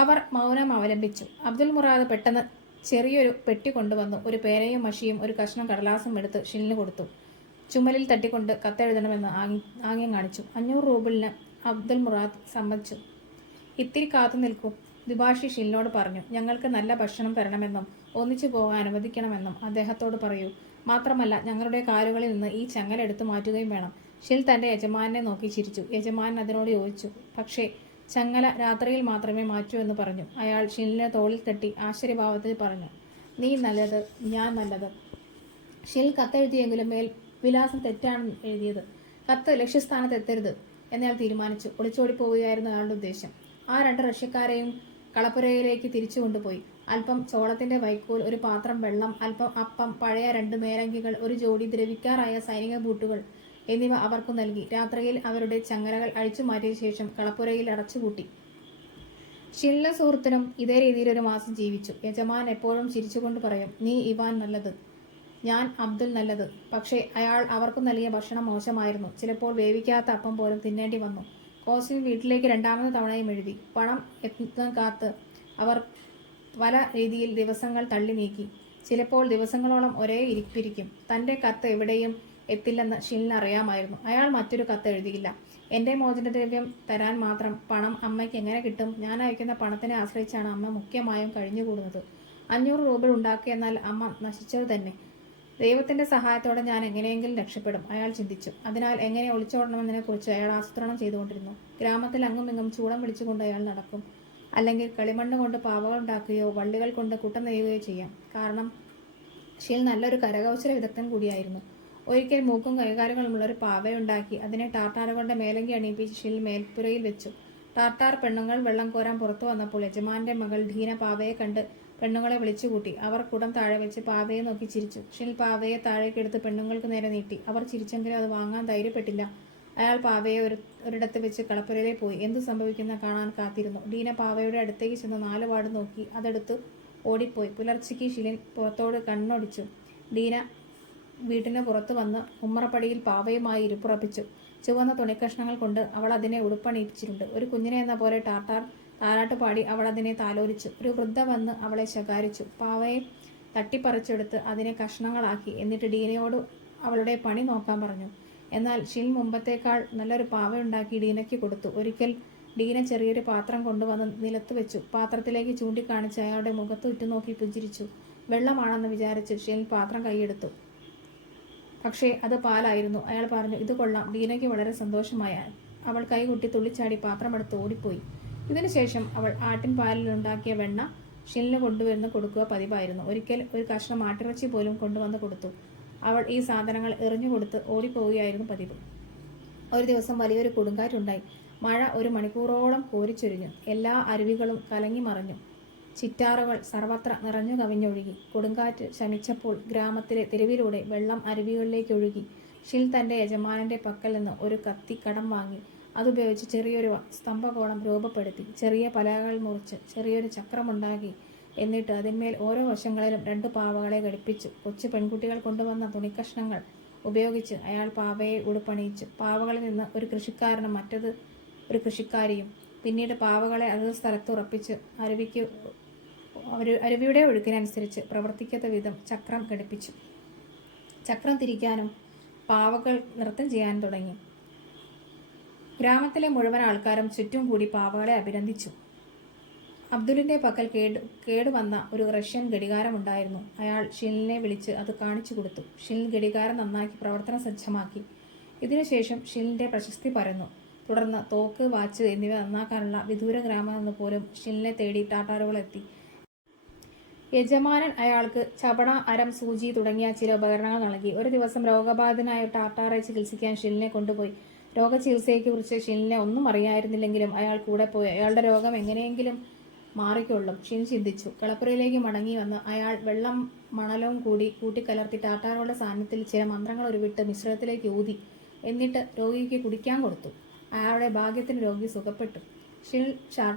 അവർ മൗനം അവലംബിച്ചു. അബ്ദുൽ മുറാദ് പെട്ടെന്ന് ചെറിയൊരു പെട്ടി കൊണ്ടുവന്നു. ഒരു പേനയും മഷിയും ഒരു കഷ്ണം കടലാസും എടുത്ത് ഷിലിന് കൊടുത്തു. ചുമലിൽ തട്ടിക്കൊണ്ട് കത്തെഴുതണമെന്ന് ആംഗ്യം കാണിച്ചു. 500 റൂബിളിന് അബ്ദുൽ മുറാദ് സമ്മതിച്ചു. ഇത്തിരി കാത്തു നിൽക്കൂ, ദിബാഷി ഷിലിനോട് പറഞ്ഞു. ഞങ്ങൾക്ക് നല്ല ഭക്ഷണം തരണമെന്നും ഒന്നിച്ചു പോകാൻ അനുവദിക്കണമെന്നും അദ്ദേഹത്തോട് പറയൂ. മാത്രമല്ല ഞങ്ങളുടെ കാലുകളിൽ നിന്ന് ഈ ചങ്ങല എടുത്തു മാറ്റുകയും വേണം. ഷിൽ തന്റെ യജമാനെ നോക്കി ചിരിച്ചു. യജമാനൻ അതിനോട് യോജിച്ചു. പക്ഷേ ചങ്ങല രാത്രിയിൽ മാത്രമേ മാറ്റൂ എന്ന് പറഞ്ഞു. അയാൾ ഷിലിനെ തോളിൽ തട്ടി ആശ്ചര്യഭാവത്തിൽ പറഞ്ഞു, നീ നല്ലത്, ഞാൻ നല്ലത്. ഷിൽ കത്തെഴുതിയെങ്കിലും വിലാസം തെറ്റാണ് എഴുതിയത്. കത്ത് ലക്ഷ്യസ്ഥാനത്ത് എത്തരുത് എന്നയാൾ തീരുമാനിച്ചു. ഒളിച്ചോടി പോവുകയായിരുന്നു അയാളുടെ ഉദ്ദേശം. ആ 2 റഷ്യക്കാരെയും കളപ്പുരയിലേക്ക് തിരിച്ചു കൊണ്ടുപോയി. അല്പം ചോളത്തിന്റെ വൈക്കോൽ, ഒരു പാത്രം വെള്ളം, അല്പം അപ്പം, പഴയ 2 മേലങ്കികൾ, ഒരു ജോഡി ദ്രവിക്കാറായ സൈനിക ബൂട്ടുകൾ എന്നിവ അവർക്കു നൽകി. രാത്രിയിൽ അവരുടെ ചങ്ങലകൾ അഴിച്ചു മാറ്റിയ ശേഷം കളപ്പുരയിൽ അടച്ചുപൂട്ടി. ഷിലിനും സുഹൃത്തിനും ഇതേ രീതിയിൽ ഒരു മാസം ജീവിച്ചു. യജമാൻ എപ്പോഴും ചിരിച്ചുകൊണ്ട് പറയും, നീ ഇവാൻ നല്ലത്, ഞാൻ അബ്ദുൽ നല്ലത്. പക്ഷേ അയാൾ അവർക്കു നൽകിയ ഭക്ഷണം മോശമായിരുന്നു. ചിലപ്പോൾ വേവിക്കാത്ത അപ്പം പോലും തിന്നേണ്ടി വന്നു. കോസ്ലിൻ വീട്ടിലേക്ക് 2ാമത് തവണയും എഴുതി. പണം എത്താൻ കാത്ത് അവർ പല രീതിയിൽ ദിവസങ്ങൾ തള്ളി നീക്കി. ചിലപ്പോൾ ദിവസങ്ങളോളം ഒരേ ഇരിപ്പിരിക്കും. തന്റെ കത്ത് എവിടെയും എത്തില്ലെന്ന് ഷിലിന് അറിയാമായിരുന്നു. അയാൾ മറ്റൊരു കത്ത് എഴുതിയില്ല. എന്റെ മോചനദ്രവ്യം തരാൻ മാത്രം പണം അമ്മയ്ക്ക് എങ്ങനെ കിട്ടും? ഞാൻ അയക്കുന്ന പണത്തിനെ ആശ്രയിച്ചാണ് അമ്മ മുഖ്യമായും കഴിഞ്ഞുകൂടുന്നത്. 500 റൂബിൾ ഉണ്ടാക്കിയെന്നാൽ അമ്മ നശിച്ചത് തന്നെ. ദൈവത്തിന്റെ സഹായത്തോടെ ഞാൻ എങ്ങനെയെങ്കിലും രക്ഷപ്പെടും, അയാൾ ചിന്തിച്ചു. അതിനാൽ എങ്ങനെ ഒളിച്ചോടണമെന്നതിനെക്കുറിച്ച് അയാൾ ആസൂത്രണം ചെയ്തുകൊണ്ടിരുന്നു. ഗ്രാമത്തിൽ അങ്ങുമിങ്ങും ചൂടം വിളിച്ചുകൊണ്ട് അയാൾ നടക്കും. അല്ലെങ്കിൽ കളിമണ്ണ് കൊണ്ട് പാവകൾ ഉണ്ടാക്കുകയോ വള്ളികൾ കൊണ്ട് കുട്ട നെയ്യുകയോ ചെയ്യാം. കാരണം ഷിൽ നല്ലൊരു കരകൗശല വിദഗ്ധൻ കൂടിയായിരുന്നു. ഒരിക്കൽ മൂക്കും കൈകാലുകളുമുള്ളൊരു പാവയുണ്ടാക്കി അതിനെ ടാർട്ടാറുകളുടെ മേലങ്കി അണിയിപ്പിച്ച് ഷിൽ മേൽപ്പുരയിൽ വെച്ചു. ടാർട്ടാർ പെണ്ണുങ്ങൾ വെള്ളം കോരാൻ പുറത്തു വന്നപ്പോൾ യജമാന്റെ മകൾ ധീന പാവയെ കണ്ട് പെണ്ണുങ്ങളെ വിളിച്ചുകൂട്ടി. അവർ കുടം താഴെ വെച്ച് പാവയെ നോക്കി ചിരിച്ചു. ഷിൽ പാവയെ താഴേക്കെടുത്ത് പെണ്ണുങ്ങൾക്ക് നേരെ നീട്ടി. അവർ ചിരിച്ചെങ്കിലും അത് വാങ്ങാൻ ധൈര്യപ്പെട്ടില്ല. അയാൾ പാവയെ ഒരിടത്ത് വെച്ച് കളപ്പുരയിലേക്ക് പോയി. എന്തു സംഭവിക്കുന്ന കാണാൻ കാത്തിരുന്നു. ഡീന പാവയുടെ അടുത്തേക്ക് ചെന്ന് 4 പാട് നോക്കി അതെടുത്ത് ഓടിപ്പോയി. പുലർച്ചയ്ക്ക് ഷിലിൻ പുറത്തോട് കണ്ണൊടിച്ചു. ഡീന വീട്ടിന് പുറത്തു വന്ന് ഉമ്മറപ്പടിയിൽ പാവയുമായി ഇരിപ്പുറപ്പിച്ചു. ചുവന്ന തുണിക്കഷ്ണങ്ങൾ കൊണ്ട് അവൾ അതിനെ ഉടുപ്പണിയിച്ചിട്ടുണ്ട്. ഒരു കുഞ്ഞിനെ എന്ന പോലെ ടാർട്ടാർ താരാട്ട് പാടി അവൾ അതിനെ താലോലിച്ചു. ഒരു വൃദ്ധ വന്ന് അവളെ ശകാരിച്ചു. പാവയെ തട്ടിപ്പറിച്ചെടുത്ത് അതിനെ കഷ്ണങ്ങളാക്കി. എന്നിട്ട് ഡീനയോട് അവളുടെ പണി നോക്കാൻ പറഞ്ഞു. എന്നാൽ ഷിൽ മുമ്പത്തേക്കാൾ നല്ലൊരു പാവയുണ്ടാക്കി ഡീനയ്ക്ക് കൊടുത്തു. ഒരിക്കൽ ഡീന ചെറിയൊരു പാത്രം കൊണ്ടുവന്ന് നിലത്ത് വെച്ചു. പാത്രത്തിലേക്ക് ചൂണ്ടിക്കാണിച്ച് അയാളുടെ മുഖത്ത് ഉറ്റുനോക്കി പുഞ്ചിരിച്ചു. വെള്ളമാണെന്ന് വിചാരിച്ച് ഷിൽ പാത്രം കൈയെടുത്തു. പക്ഷേ അത് പാലായിരുന്നു. അയാൾ പറഞ്ഞു, ഇത് കൊള്ളാം. ഡീനയ്ക്ക് വളരെ സന്തോഷമായ. അവൾ കൈകൊട്ടി തുള്ളിച്ചാടി പാത്രമെടുത്ത് ഓടിപ്പോയി. ഇതിനുശേഷം അവൾ ആട്ടിൻ പാലിലുണ്ടാക്കിയ വെണ്ണ ഷിലിന് കൊണ്ടുവന്ന് കൊടുക്കുക പതിവായിരുന്നു. ഒരിക്കൽ ഒരു കഷ്ണം ആട്ടിറച്ചി പോലും കൊണ്ടുവന്ന് കൊടുത്തു. അവൾ ഈ സാധനങ്ങൾ എറിഞ്ഞു കൊടുത്ത് ഓടിപ്പോവുകയായിരുന്നു പതിവ്. ഒരു ദിവസം വലിയൊരു കൊടുങ്കാറ്റുണ്ടായി. മഴ ഒരു മണിക്കൂറോളം കോരിച്ചൊരിഞ്ഞു. എല്ലാ അരുവികളും കലങ്ങി മറിഞ്ഞു. ചിറ്റാറുകൾ സർവത്ര നിറഞ്ഞു കവിഞ്ഞൊഴുകി. കൊടുങ്കാറ്റ് ശമിച്ചപ്പോൾ ഗ്രാമത്തിലെ തെരുവിലൂടെ വെള്ളം അരുവികളിലേക്ക് ഒഴുകി. ഷിൽ തന്റെ യജമാനന്റെ പക്കൽ നിന്ന് ഒരു കത്തി കടം വാങ്ങി. അതുപയോഗിച്ച് ചെറിയൊരു സ്തംഭകോണം രൂപപ്പെടുത്തി. ചെറിയ പലകകൾ മുറിച്ച് ചെറിയൊരു ചക്രമുണ്ടാക്കി. എന്നിട്ട് അതിന്മേൽ ഓരോ വശങ്ങളിലും 2 പാവകളെ ഘടിപ്പിച്ചു. കൊച്ചു പെൺകുട്ടികൾ കൊണ്ടുവന്ന തുണിക്കഷ്ണങ്ങൾ ഉപയോഗിച്ച് അയാൾ പാവയെ ഉടുപ്പണിയിച്ചു. പാവകളിൽ നിന്ന് ഒരു കൃഷിക്കാരനും മറ്റത് ഒരു കൃഷിക്കാരിയും. പിന്നീട് പാവകളെ അതത് സ്ഥലത്ത് ഉറപ്പിച്ച് അരുവിയുടെ ഒഴുക്കിനനുസരിച്ച് പ്രവർത്തിക്കാത്ത വിധം ചക്രം ഘടിപ്പിച്ചു. ചക്രം തിരിക്കാനും പാവകൾ നൃത്തം ചെയ്യാനും തുടങ്ങി. ഗ്രാമത്തിലെ മുഴുവൻ ആൾക്കാരും ചുറ്റും കൂടി പാവകളെ അഭിനന്ദിച്ചു. അബ്ദുലിന്റെ പക്കൽ കേടുവന്ന ഒരു റഷ്യൻ ഘടികാരമുണ്ടായിരുന്നു. അയാൾ ഷിലിനെ വിളിച്ച് അത് കാണിച്ചു കൊടുത്തു. ഷിൽ ഘടികാരം നന്നാക്കി പ്രവർത്തന സജ്ജമാക്കി. ഇതിനുശേഷം ഷിലിന്റെ പ്രശസ്തി പരന്നു. തുടർന്ന് തോക്ക്, വാച്ച് എന്നിവ നന്നാക്കാനുള്ള വിദൂര ഗ്രാമത്തിൽ നിന്ന് പോലും ഷിലിനെ തേടി ടാറ്റാറുകളെത്തി. യജമാനൻ അയാൾക്ക് ചപണ, അരം, സൂചി തുടങ്ങിയ ചില ഉപകരണങ്ങൾ നൽകി. ഒരു ദിവസം രോഗബാധിതനായ ടാറ്റാറെ ചികിത്സിക്കാൻ ഷിലിനെ കൊണ്ടുപോയി. രോഗചികിത്സയെക്കുറിച്ച് ഷിലിനെ ഒന്നും അറിയായിരുന്നില്ലെങ്കിലും അയാൾ കൂടെ പോയി. അയാളുടെ രോഗം എങ്ങനെയെങ്കിലും മാറിക്കൊള്ളും ഷിൻ ചിന്തിച്ചു. കളപ്പുരയിലേക്ക് മടങ്ങി വന്ന് അയാൾ വെള്ളം മണലും കൂടി കൂട്ടിക്കലർത്തി ടാറ്റാറുകളുടെ സാന്നിധ്യത്തിൽ ചില മന്ത്രങ്ങൾ ഉരുവിട്ട് മിശ്രിതത്തിലേക്ക് ഊതി. എന്നിട്ട് രോഗിക്ക് കുടിക്കാൻ കൊടുത്തു. അയാളുടെ ഭാഗ്യത്തിന് രോഗി സുഖപ്പെട്ടു. ഷിൽ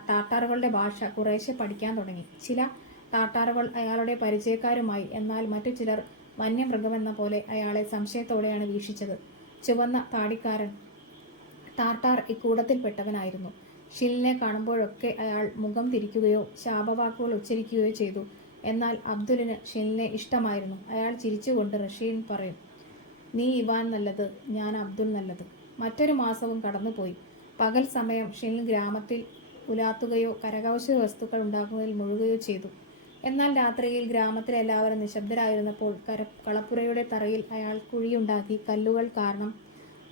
ടാറ്റാറുകളുടെ ഭാഷ കുറേശ്ശെ പഠിക്കാൻ തുടങ്ങി. ചില ടാറ്റാറുകൾ അയാളുടെ പരിചയക്കാരുമായി. എന്നാൽ മറ്റു ചിലർ വന്യമൃഗമെന്ന പോലെ അയാളെ സംശയത്തോടെയാണ് വീക്ഷിച്ചത്. ചുവന്ന താടിക്കാരൻ ടാർട്ടാർ ഇക്കൂട്ടത്തിൽപ്പെട്ടവനായിരുന്നു. ഷിലിനെ കാണുമ്പോഴൊക്കെ അയാൾ മുഖം തിരിക്കുകയോ ശാപവാക്കുകൾ ഉച്ചരിക്കുകയോ ചെയ്തു. എന്നാൽ അബ്ദുലിന് ഷിലിനെ ഇഷ്ടമായിരുന്നു. അയാൾ ചിരിച്ചുകൊണ്ട് റഷ്യൻ പറയും, നീ ഇവാൻ നല്ലത്, ഞാൻ അബ്ദുൽ നല്ലത്. മറ്റൊരു മാസവും കടന്നുപോയി. പകൽ സമയം ഷിൽ ഗ്രാമത്തിൽ ഉലാത്തുകയോ കരകൗശല വസ്തുക്കൾ ഉണ്ടാക്കുന്നതിൽ മുഴുകുകയോ ചെയ്തു. എന്നാൽ രാത്രിയിൽ ഗ്രാമത്തിലെ എല്ലാവരും നിശബ്ദരായിരുന്നപ്പോൾ കളപ്പുരയുടെ തറയിൽ അയാൾ കുഴിയുണ്ടാക്കി. കല്ലുകൾ കാരണം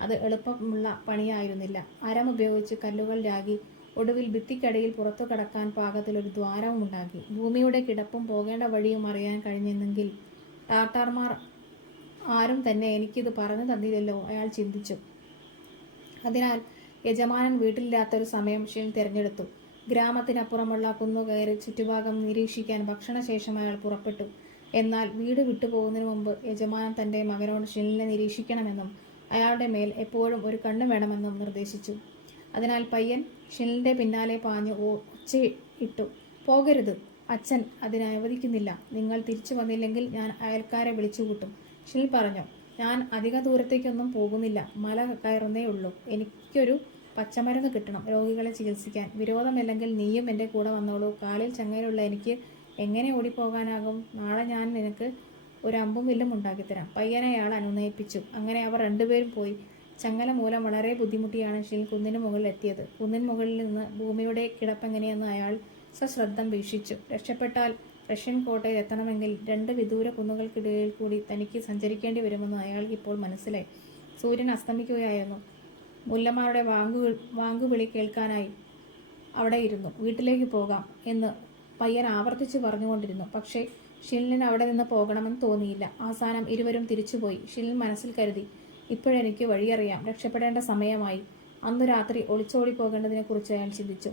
അത് എളുപ്പമുള്ള പണിയായിരുന്നില്ല. അരം ഉപയോഗിച്ച് കല്ലുകൾ രാഗി. ഒടുവിൽ ഭിത്തിക്കടിയിൽ പുറത്തു കടക്കാൻ പാകത്തിൽ ഒരു ദ്വാരവും ഉണ്ടാക്കി. ഭൂമിയുടെ കിടപ്പും പോകേണ്ട വഴിയും അറിയാൻ കഴിഞ്ഞെങ്കിൽ ടാർട്ടാർമാർ ആരും തന്നെ എനിക്കിത് പറഞ്ഞു തന്നില്ലല്ലോ, അയാൾ ചിന്തിച്ചു. അതിനാൽ യജമാനൻ വീട്ടിലില്ലാത്തൊരു സമയം ഷിൽ തിരഞ്ഞെടുത്തു. ഗ്രാമത്തിനപ്പുറമുള്ള കുന്നുകയറി ചുറ്റുഭാഗം നിരീക്ഷിക്കാൻ ഭക്ഷണശേഷം അയാൾ പുറപ്പെട്ടു. എന്നാൽ വീട് വിട്ടുപോകുന്നതിന് മുമ്പ് യജമാനൻ തന്റെ മകനോട് ഷിലിനെ നിരീക്ഷിക്കണമെന്നും അയാളുടെ മേൽ എപ്പോഴും ഒരു കണ്ണ് വേണമെന്നും നിർദ്ദേശിച്ചു. അതിനാൽ പയ്യൻ ഷിലിന്റെ പിന്നാലെ പാഞ്ഞു ഒച്ചയിട്ടു, പോകരുത്, അച്ഛൻ അതിനനുവദിക്കുന്നില്ല. നിങ്ങൾ തിരിച്ചു വന്നില്ലെങ്കിൽ ഞാൻ അയൽക്കാരെ വിളിച്ചുകൂട്ടും. ഷിൽ പറഞ്ഞു, ഞാൻ അധിക ദൂരത്തേക്കൊന്നും പോകുന്നില്ല, മല കയറുന്നേ ഉള്ളൂ. എനിക്കൊരു പച്ചമരുന്ന് കിട്ടണം രോഗികളെ ചികിത്സിക്കാൻ. വിരോധമില്ലെങ്കിൽ നീയും എൻ്റെ കൂടെ വന്നോളൂ. കാലിൽ ചങ്ങലയുള്ള എനിക്ക് എങ്ങനെ ഓടിപ്പോകാനാകും? നാളെ ഞാൻ നിനക്ക് ഒരു അമ്പും വില്ലും ഉണ്ടാക്കിത്തരാം. പയ്യനെ അയാൾ അനുനയിപ്പിച്ചു. അങ്ങനെ അവർ രണ്ടുപേരും പോയി. ചങ്ങല മൂലം വളരെ ബുദ്ധിമുട്ടിയാണ് ഷിൽ കുന്നിന് മുകളിൽ എത്തിയത്. കുന്നിന് മുകളിൽ നിന്ന് ഭൂമിയുടെ കിടപ്പെങ്ങനെയെന്ന് അയാൾ സശ്രദ്ധം വീക്ഷിച്ചു. രക്ഷപ്പെട്ടാൽ റഷ്യൻ കോട്ടയിൽ എത്തണമെങ്കിൽ 2 വിദൂര കുന്നുകൾക്കിടയിൽ കൂടി തനിക്ക് സഞ്ചരിക്കേണ്ടി വരുമെന്ന് അയാൾക്ക് ഇപ്പോൾ മനസ്സിലായി. സൂര്യൻ അസ്തമിക്കുകയായിരുന്നു. മുല്ലമാരുടെ വാങ്കുവിളി കേൾക്കാനായി അവിടെ ഇരുന്നു. വീട്ടിലേക്ക് പോകാം എന്ന് പയ്യൻ ആവർത്തിച്ചു പറഞ്ഞുകൊണ്ടിരുന്നു. പക്ഷേ ഷിലിന് അവിടെ നിന്ന് പോകണമെന്ന് തോന്നിയില്ല. അവസാനം ഇരുവരും തിരിച്ചുപോയി. ഷിലിൻ മനസ്സിൽ കരുതി, ഇപ്പോഴെനിക്ക് വഴിയറിയാം, രക്ഷപ്പെടേണ്ട സമയമായി. അന്നു രാത്രി ഒളിച്ചോടി പോകേണ്ടതിനെക്കുറിച്ച് അയാൾ ചിന്തിച്ചു.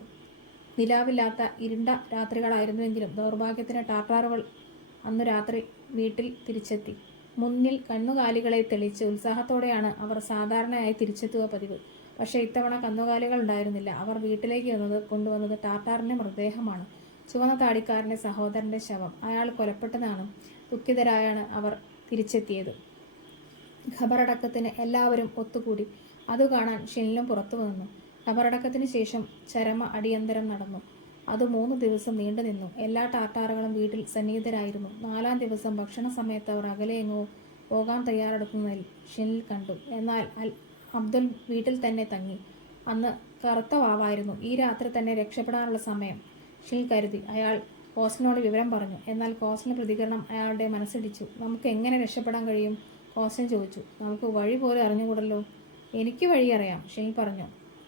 നിലാവില്ലാത്ത ഇരുണ്ട രാത്രികളായിരുന്നുവെങ്കിലും ദൗർഭാഗ്യത്തിന് ടാർട്ടാറുകൾ അന്നു രാത്രി വീട്ടിൽ തിരിച്ചെത്തി. മുന്നിൽ കന്നുകാലികളെ തെളിച്ച് ഉത്സാഹത്തോടെയാണ് അവർ സാധാരണയായി തിരിച്ചെത്തുക പതിവ്. പക്ഷേ ഇത്തവണ കന്നുകാലികൾ ഉണ്ടായിരുന്നില്ല. അവർ വീട്ടിലേക്ക് കൊണ്ടുവന്നത് ടാർട്ടാറിന്റെ മൃതദേഹമാണ്. ചുവന്ന താടിക്കാരന്റെ സഹോദരന്റെ ശവം. അയാൾ കൊലപ്പെട്ടതാണ്. ദുഃഖിതരായാണ് അവർ തിരിച്ചെത്തിയത്. ഖബറടക്കത്തിന് എല്ലാവരും ഒത്തുകൂടി. അത് കാണാൻ ഷിലിനും പുറത്തു വന്നു. ഖബറടക്കത്തിന് ശേഷം ചരമ അടിയന്തരം നടന്നു. അത് 3 ദിവസം നീണ്ടു നിന്നു. എല്ലാ ടാർട്ടാറുകളും വീട്ടിൽ സന്നിഹിതരായിരുന്നു. 4-ാം ദിവസം ഭക്ഷണ സമയത്ത് അവർ അകലെയെങ്ങോ പോകാൻ തയ്യാറെടുക്കുന്നതിൽ ഷിൽ കണ്ടു. എന്നാൽ അബ്ദുൽ വീട്ടിൽ തന്നെ തങ്ങി. അന്ന് കറുത്ത വാവായിരുന്നു. ഈ രാത്രി തന്നെ രക്ഷപ്പെടാനുള്ള സമയം ഷിൽ കരുതി. അയാൾ കോസ്റ്റിനോട് വിവരം പറഞ്ഞു. എന്നാൽ കോസ്റ്റിന്റെ പ്രതികരണം അയാളുടെ മനസ്സിടിച്ചു. നമുക്ക് എങ്ങനെ രക്ഷപ്പെടാൻ കഴിയും? ഓസ്റ്റൻ ചോദിച്ചു. നമുക്ക് വഴി പോലെ അറിഞ്ഞുകൂടല്ലോ. എനിക്ക് വഴി അറിയാം, ഷിനിൽ പറഞ്ഞു.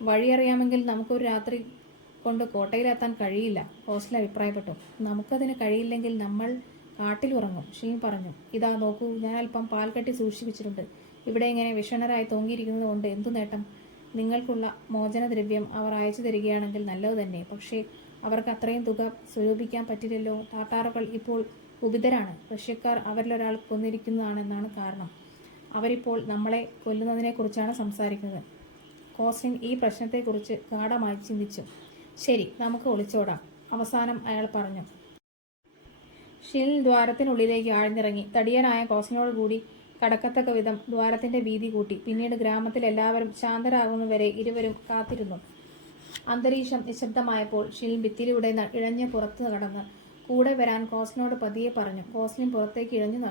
വഴി അറിയാമെങ്കിൽ നമുക്കൊരു രാത്രി കൊണ്ട് കോട്ടയിലെത്താൻ കഴിയില്ല, ഓസ്റ്റൻ അഭിപ്രായപ്പെട്ടു. നമുക്കതിന് കഴിയില്ലെങ്കിൽ നമ്മൾ കാട്ടിലുറങ്ങും, ഷിനിൽ പറഞ്ഞു. ഇതാ നോക്കൂ, ഞാൻ അല്പം പാൽ കെട്ടി സൂക്ഷിച്ചു ഇവിടെ ഇങ്ങനെ വിഷണ്ണരായി തൂങ്ങിയിരിക്കുന്നത് കൊണ്ട് എന്തു നേട്ടം? നിങ്ങൾക്കുള്ള മോചനദ്രവ്യം അവർ അയച്ചു തരികയാണെങ്കിൽ നല്ലതു തന്നെ. പക്ഷേ അവർക്ക് അത്രയും തുക സ്വരൂപിക്കാൻ പറ്റില്ലല്ലോ. ടാറ്റാറുകൾ ഇപ്പോൾ കുപിതരാണ്. റഷ്യക്കാർ അവരിലൊരാൾ കൊന്നിരിക്കുന്നതാണെന്നാണ് കാരണം. അവരിപ്പോൾ നമ്മളെ കൊല്ലുന്നതിനെക്കുറിച്ചാണ് സംസാരിക്കുന്നത്. കോസ്ലിൻ ഈ പ്രശ്നത്തെക്കുറിച്ച് ഗാഢമായി ചിന്തിച്ചു. ശരി, നമുക്ക് ഒളിച്ചോടാം, അവസാനം അയാൾ പറഞ്ഞു. ഷിനിൽ ദ്വാരത്തിനുള്ളിലേക്ക് ആഴ്ന്നിറങ്ങി. തടിയനായ കോസ്ലിനോട് കൂടി കടക്കത്തക്ക വിധം ദ്വാരത്തിന്റെ വീതി കൂട്ടി. പിന്നീട് ഗ്രാമത്തിൽ എല്ലാവരും ശാന്തരാകുന്നവരെ ഇരുവരും കാത്തിരുന്നു. അന്തരീക്ഷം നിശബ്ദമായപ്പോൾ ഷിനിൽ ഭിത്തിയിലൂടെ ഇഴഞ്ഞ് പുറത്തു കടന്ന് കൂടെ വരാൻ കോസ്ലിനോട് പതിയെ പറഞ്ഞു. കോസ്ലിൻ പുറത്തേക്ക് ഇഴഞ്ഞു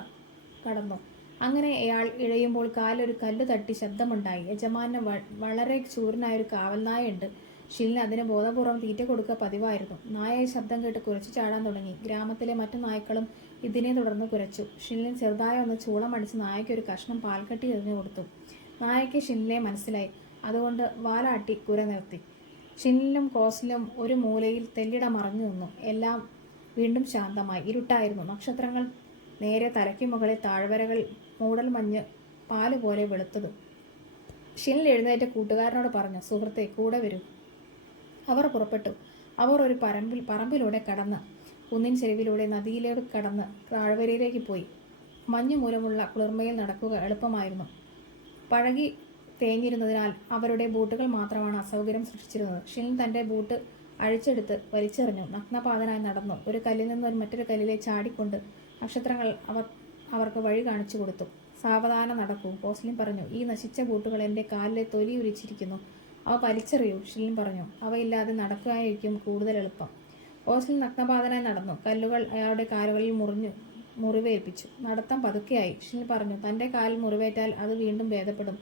കടന്നു. അങ്ങനെ അയാൾ ഇഴയുമ്പോൾ കാലൊരു കല്ല് തട്ടി ശബ്ദമുണ്ടായി. യജമാന് വളരെ ചൂരനായൊരു കാവൽനായുണ്ട്. ഷിനിൽ അതിന് ബോധപൂർവ്വം തീറ്റ കൊടുക്കുക പതിവായിരുന്നു. നായ ശബ്ദം കേട്ട് കുരച്ചു ചാടാൻ തുടങ്ങി. ഗ്രാമത്തിലെ മറ്റു നായ്ക്കളും ഇതിനെ തുടർന്ന് കുരച്ചു. ഷിനിൽ ചെറുതായ ഒന്ന് ചൂളമടിച്ച് നായയ്ക്ക് ഒരു കഷ്ണം പാൽക്കട്ടി എറിഞ്ഞു കൊടുത്തു. നായയ്ക്ക് ഷിനിലെ മനസ്സിലായി. അതുകൊണ്ട് വാലാട്ടി കുര നിർത്തി. ഷിനിലും കോസ്ലിനും ഒരു മൂലയിൽ തെല്ലിട മറഞ്ഞു നിന്നു. എല്ലാം വീണ്ടും ശാന്തമായി. ഇരുട്ടായിരുന്നു. നക്ഷത്രങ്ങൾ നേരെ തലയ്ക്ക് മുകളിൽ, താഴ്വരകൾ മൂടൽ മഞ്ഞ് പാലുപോലെ വെളുത്തത്. ഷിനിൽ എഴുന്നേറ്റ് കൂട്ടുകാരനോട് പറഞ്ഞു. സുഹൃത്തെ, കൂടെ വരൂ. അവർ പുറപ്പെട്ടു. അവർ ഒരു പറമ്പിലൂടെ കടന്ന് കുന്നിൻ ചെരുവിലൂടെ നദിയിലൂടെ കടന്ന് താഴ്വരയിലേക്ക് പോയി. മഞ്ഞു മൂലമുള്ള കുളിർമയിൽ നടക്കുക എളുപ്പമായിരുന്നു. പഴകി തേഞ്ഞിരുന്നതിനാൽ അവരുടെ ബൂട്ടുകൾ മാത്രമാണ് അസൗകര്യം സൃഷ്ടിച്ചിരുന്നത്. ഷിനിൽ തന്റെ ബൂട്ട് അഴിച്ചെടുത്ത് വലിച്ചെറിഞ്ഞു. നഗ്നപാതനായി നടന്നു. ഒരു കല്ലിൽ നിന്ന് മറ്റൊരു കല്ലിലെ ചാടിക്കൊണ്ട് നക്ഷത്രങ്ങൾ അവർക്ക് വഴി കാണിച്ചു കൊടുത്തു. സാവധാനം നടക്കൂ, കോസ്ലിൻ പറഞ്ഞു. ഈ നശിച്ച ബൂട്ടുകൾ എൻ്റെ കാലിലെ തൊലി ഉരിച്ചിരിക്കുന്നു. അവ വലിച്ചെറിയൂ, ഷിനിൽ പറഞ്ഞു. അവയില്ലാതെ നടക്കുകയായിരിക്കും കൂടുതൽ എളുപ്പം. കോസ്ലിൻ നഗ്നപാതനായി നടന്നു. കല്ലുകൾ അയാളുടെ കാലുകളിൽ മുറിവേൽപ്പിച്ചു. നടത്തം പതുക്കെയായി. ഷിനിൽ പറഞ്ഞു. തൻ്റെ കാലിൽ മുറിവേറ്റാൽ അത് വീണ്ടും ഭേദപ്പെടും.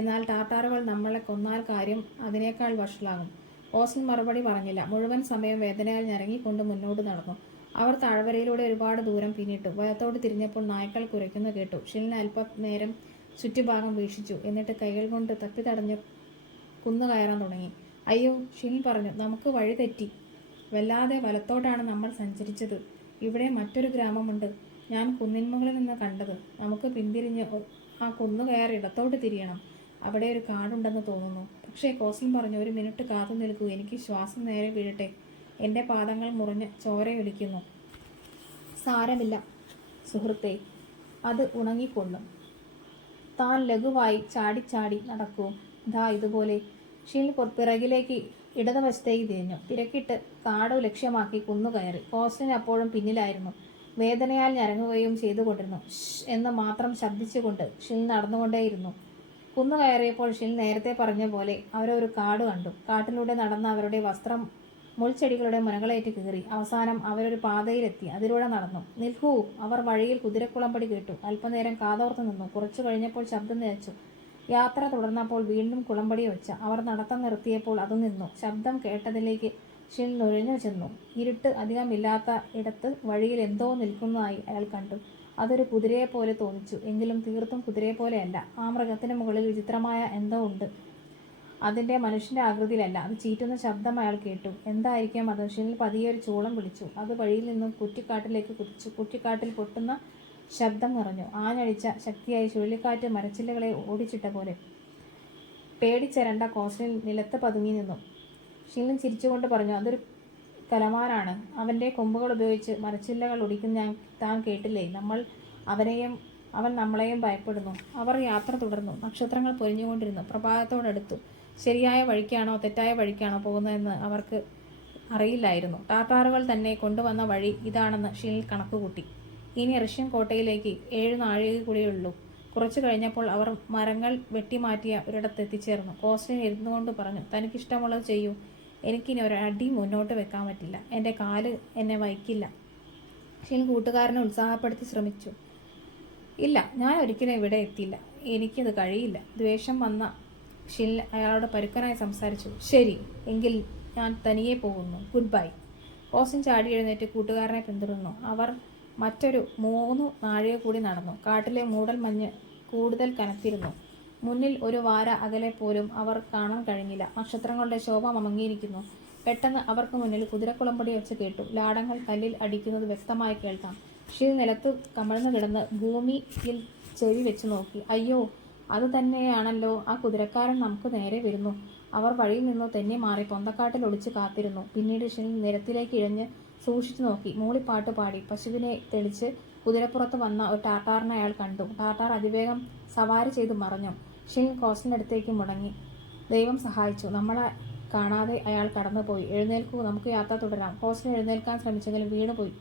എന്നാൽ ടാറ്റാറുകൾ നമ്മളെ കൊന്നാൽ കാര്യം അതിനേക്കാൾ വഷളാകും. കോസ്ലിൻ മറുപടി പറഞ്ഞില്ല. മുഴുവൻ സമയം വേദനയാൽ ഞരങ്ങിക്കൊണ്ട് മുന്നോട്ട് നടന്നു. അവർ താഴ്വരയിലൂടെ ഒരുപാട് ദൂരം പിന്നിട്ടു. വലത്തോട്ട് തിരിഞ്ഞപ്പോൾ നായ്ക്കൾ കുരയ്ക്കുന്നു കേട്ടു. ഷിനിൽ അല്പം നേരം ചുറ്റുഭാഗം വീക്ഷിച്ചു. എന്നിട്ട് കൈകൾ കൊണ്ട് തപ്പിത്തടഞ്ഞ് കുന്നു കയറാൻ തുടങ്ങി. അയ്യോ, ഷിനിൽ പറഞ്ഞു. നമുക്ക് വഴി തെറ്റി. വല്ലാതെ വലത്തോട്ടാണ് നമ്മൾ സഞ്ചരിച്ചത്. ഇവിടെ മറ്റൊരു ഗ്രാമമുണ്ട്. ഞാൻ കുന്നിൻമുകളിൽ നിന്ന് കണ്ടത്. നമുക്ക് പിന്തിരിഞ്ഞ് ആ കുന്നു കയറി ഇടത്തോട്ട് തിരിയണം. അവിടെ ഒരു കാടുണ്ടെന്ന് തോന്നുന്നു. പക്ഷേ കോസ്ലിൻ പറഞ്ഞു. ഒരു മിനിറ്റ് കാത്തു നിൽക്കൂ, എനിക്ക് ശ്വാസം നേരെ വീഴട്ടെ. എൻ്റെ പാദങ്ങൾ മുറിഞ്ഞ് ചോരയൊലിക്കുന്നു. സാരമില്ല സുഹൃത്തെ, അത് ഉണങ്ങിക്കൊള്ളും. താൻ ലഘുവായി ചാടിച്ചാടി നടക്കൂ. ദാ ഇതുപോലെ. ഷിനിൽ പിറകിലേക്ക് ഇടതുവശത്തേക്ക് തിരിഞ്ഞു. തിരക്കിട്ട് കാട് ലക്ഷ്യമാക്കി കുന്നു കയറി. കോസ്ലിൻ അപ്പോഴും പിന്നിലായിരുന്നു. വേദനയാൽ ഞരങ്ങുകയും ചെയ്തുകൊണ്ടിരുന്നു. എന്ന് മാത്രം ശബ്ദിച്ചുകൊണ്ട് ഷിനിൽ നടന്നുകൊണ്ടേയിരുന്നു. കുന്നു കയറിയപ്പോൾ ഷിനിൽ നേരത്തെ പറഞ്ഞ പോലെ അവരൊരു കാട് കണ്ടു. കാട്ടിലൂടെ നടന്ന അവരുടെ വസ്ത്രം മുൾച്ചെടികളുടെ മുനകളേറ്റ് കീറി. അവസാനം അവരൊരു പാതയിലെത്തി. അതിലൂടെ നടന്നു. നിൽക്കൂ! അവർ വഴിയിൽ കുതിരക്കുളമ്പടി കേട്ടു. അല്പനേരം കാതോർത്ത് നിന്നു. കുറച്ചു കഴിഞ്ഞപ്പോൾ ശബ്ദം നിലച്ചു. യാത്ര തുടർന്നപ്പോൾ വീണ്ടും കുളമ്പടി വെച്ച. അവർ നടത്തം നിർത്തിയപ്പോൾ അത് നിന്നു. ശബ്ദം കേട്ടതിലേക്ക് ഷിനിൽ നുഴഞ്ഞു ചെന്നു. ഇരുട്ട് അധികമില്ലാത്ത ഇടത്ത് വഴിയിൽ എന്തോ നിൽക്കുന്നതായി അയാൾ കണ്ടു. അതൊരു കുതിരയെപ്പോലെ തോന്നിച്ചു. എങ്കിലും തീർത്തും കുതിരയെപ്പോലെയല്ല. ആ മൃഗത്തിന് മുകളിൽ വിചിത്രമായ എന്തോ ഉണ്ട്. അതിൻ്റെ മനുഷ്യൻ്റെ ആകൃതിയിലല്ല. അത് ചീറ്റുന്ന ശബ്ദം അയാൾ കേട്ടു. എന്തായിരിക്കാം അത്? ഷിനിൽ പതിയെ ഒരു ചൂളം വിളിച്ചു. അത് വഴിയിൽ നിന്നും കുറ്റിക്കാട്ടിലേക്ക് കുതിച്ചു. കുറ്റിക്കാട്ടിൽ പൊട്ടുന്ന ശബ്ദം നിറഞ്ഞു. ആഞ്ഞടിച്ച ശക്തിയായി ചുഴലിക്കാറ്റ് മരച്ചില്ലകളെ ഓടിച്ചിട്ട പോലെ. പേടിച്ചരണ്ട കോസ്ലിൻ നിലത്ത് പതുങ്ങി നിന്നു. ഷിനിൽ ചിരിച്ചുകൊണ്ട് പറഞ്ഞു. അതൊരു കലമാനാണ്. അവൻ്റെ കൊമ്പുകൾ ഉപയോഗിച്ച് മരച്ചില്ലകൾ ഒടിക്കുന്ന താൻ കേട്ടില്ലേ? അവൻ നമ്മളെയും ഭയപ്പെടുന്നു. അവർ യാത്ര തുടർന്നു. നക്ഷത്രങ്ങൾ പൊരിഞ്ഞുകൊണ്ടിരുന്നു. പ്രഭാതത്തോടടുത്തു. ശരിയായ വഴിക്കാണോ തെറ്റായ വഴിക്കാണോ പോകുന്നതെന്ന് അവർക്ക് അറിയില്ലായിരുന്നു. ടാറ്റാറുകൾ തന്നെ കൊണ്ടുവന്ന വഴി ഇതാണെന്ന് ഷിനിൽ കണക്കുകൂട്ടി. ഇനി റഷ്യൻ കോട്ടയിലേക്ക് 7 നാഴിക കൂടിയുള്ളൂ. കുറച്ചു കഴിഞ്ഞപ്പോൾ അവർ മരങ്ങൾ വെട്ടിമാറ്റിയ ഒരിടത്ത് എത്തിച്ചേർന്നു. കോസ്ലിൻ ഇരുന്നുകൊണ്ട് പറഞ്ഞു. തനിക്കിഷ്ടമുള്ളത് ചെയ്യൂ. എനിക്കിനി ഒരടി മുന്നോട്ട് വെക്കാൻ പറ്റില്ല. എൻ്റെ കാല് എന്നെ വഹിക്കില്ല. ഷിനിൽ കൂട്ടുകാരനെ ഉത്സാഹപ്പെടുത്തി ശ്രമിച്ചു. ഇല്ല, ഞാൻ ഒരിക്കലും ഇവിടെ എത്തില്ല. എനിക്കത് കഴിയില്ല. ദ്വേഷം വന്ന ഷിനിൽ അയാളോട് പരുക്കനായി സംസാരിച്ചു. ശരി, എങ്കിൽ ഞാൻ തനിയെ പോകുന്നു. Good bye. കോസ്ലിൻ ചാടി എഴുന്നേറ്റ് കൂട്ടുകാരനെ പിന്തുടർന്നു. അവർ മറ്റൊരു 3 നാഴിക കൂടി നടന്നു. കാട്ടിലെ മൂടൽ മഞ്ഞ് കൂടുതൽ കനത്തിരുന്നു. മുന്നിൽ ഒരു വാര അകലെ പോലും അവർ കാണാൻ കഴിഞ്ഞില്ല. നക്ഷത്രങ്ങളുടെ ശോഭ മങ്ങിയിരിക്കുന്നു. പെട്ടെന്ന് അവർക്ക് മുന്നിൽ കുതിരക്കുളമ്പടി ഒച്ച കേട്ടു. ലാടങ്ങൾ കല്ലിൽ അടിക്കുന്നത് വ്യക്തമായി കേൾക്കാം. ഷീൽ നിലത്ത് കമഴ്ന്നു കിടന്ന് ഭൂമിയിൽ ചെവി വെച്ചു നോക്കി. അയ്യോ, അത് തന്നെയാണല്ലോ, ആ കുതിരക്കാരൻ നമുക്ക് നേരെ വരുന്നു. അവർ വഴിയിൽ നിന്നു തെന്നി മാറി പൊന്തക്കാട്ടിൽ ഒളിച്ചു കാത്തിരുന്നു. പിന്നീട് ഷീൽ നിരത്തിലേക്ക് ഇഴഞ്ഞ് സൂക്ഷിച്ചു നോക്കി. മൂളിപ്പാട്ട് പാടി പശുവിനെ തെളിച്ച് കുതിരപ്പുറത്ത് വന്ന ഒരു ടാറ്റാറിനെ അയാൾ കണ്ടു. ടാറ്റാർ അതിവേഗം സവാരി ചെയ്ത് മറഞ്ഞു. ഷീൽ കോസ്റ്റിനടുത്തേക്ക് മുടങ്ങി. ദൈവം സഹായിച്ചു, നമ്മളെ കാണാതെ അയാൾ കടന്നുപോയി. എഴുന്നേൽക്കൂ, നമുക്ക് യാത്ര തുടരാം. കോസ്റ്റിന് എഴുന്നേൽക്കാൻ ശ്രമിച്ചെങ്കിലും വീണുപോയി.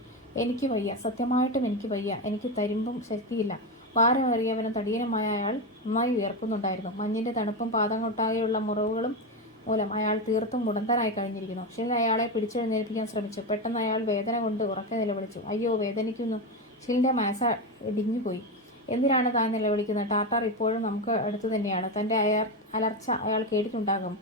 എനിക്ക് വയ്യ, സത്യമായിട്ടും എനിക്ക് വയ്യ. എനിക്ക് തരിമ്പും ശക്തിയില്ല. ഭാരമേറിയവനും തടിയനുമായ അയാൾ നന്നായി വിയർക്കുന്നുണ്ടായിരുന്നു. മഞ്ഞിന്റെ തണുപ്പും പാദങ്ങൊട്ടാകെയുള്ള മുറിവുകളും മൂലം അയാൾ തീർത്തും മുടന്തനായി കഴിഞ്ഞിരിക്കുന്നു. ഷീൽ അയാളെ പിടിച്ചെഴുന്നേൽപ്പിക്കാൻ ശ്രമിച്ചു. പെട്ടെന്ന് അയാൾ വേദന കൊണ്ട് ഉറക്കെ നിലവിളിച്ചു. അയ്യോ, വേദനിക്കുന്നു. ഷീലിന്റെ മനസ്സ് ഇടിഞ്ഞുപോയി. എന്തിനാണ് താൻ നിലവിളിക്കുന്നത്? ടാറ്റാർ ഇപ്പോഴും നമുക്ക് അടുത്തു തന്നെയാണ്. തന്റെ അലർച്ച അയാൾ കേട്ടിട്ടുണ്ടാകും.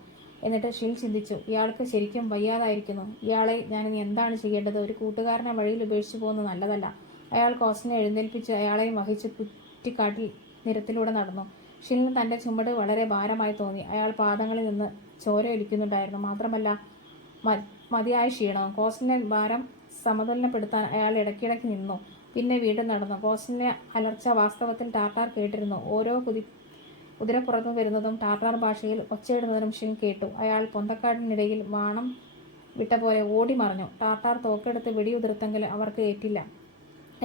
എന്നിട്ട് ഷീൽ ചിന്തിച്ചു, ഇയാൾക്ക് ശരിക്കും വയ്യാതായിരിക്കുന്നു. ഇയാളെ ഞാനിനി എന്താണ് ചെയ്യേണ്ടത്? ഒരു കൂട്ടുകാരനെ വഴിയിൽ ഉപേക്ഷിച്ചു പോകുന്നത് നല്ലതല്ല. അയാൾ കോസ്റ്റിനെ എഴുന്നേൽപ്പിച്ച് അയാളെയും വഹിച്ച് കുറ്റിക്കാട്ടിൽ നിരത്തിലൂടെ നടന്നു. ഷീലിന് തന്റെ ചുമട് വളരെ ഭാരമായി തോന്നി. അയാൾ പാദങ്ങളിൽ നിന്ന് ചോര ഒലിക്കുന്നുണ്ടായിരുന്നു. മാത്രമല്ല മതിയായ ക്ഷീണവും. കോസ്റ്റിന്റെ ഭാരം സമതുലനപ്പെടുത്താൻ അയാൾ ഇടയ്ക്കിടയ്ക്ക് നിന്നു. പിന്നെ വീണ്ടും നടന്നു. കോസ്റ്റിന്റെ അലർച്ച വാസ്തവത്തിൽ ടാറ്റാർ കേട്ടിരുന്നു. ഓരോ കുതിരപ്പുറത്തു വരുന്നതും ടാറ്റാർ ഭാഷയിൽ ഒച്ചയിടുന്നതിനും ഷീൽ കേട്ടു. അയാൾ പൊന്തക്കാടിനിടയിൽ വാണം വിട്ട പോലെ ഓടി മറഞ്ഞു. ടാറ്റാർ തോക്കെടുത്ത് വെടിയുതിർത്തെങ്കിലും അവർക്ക് ഏറ്റില്ല.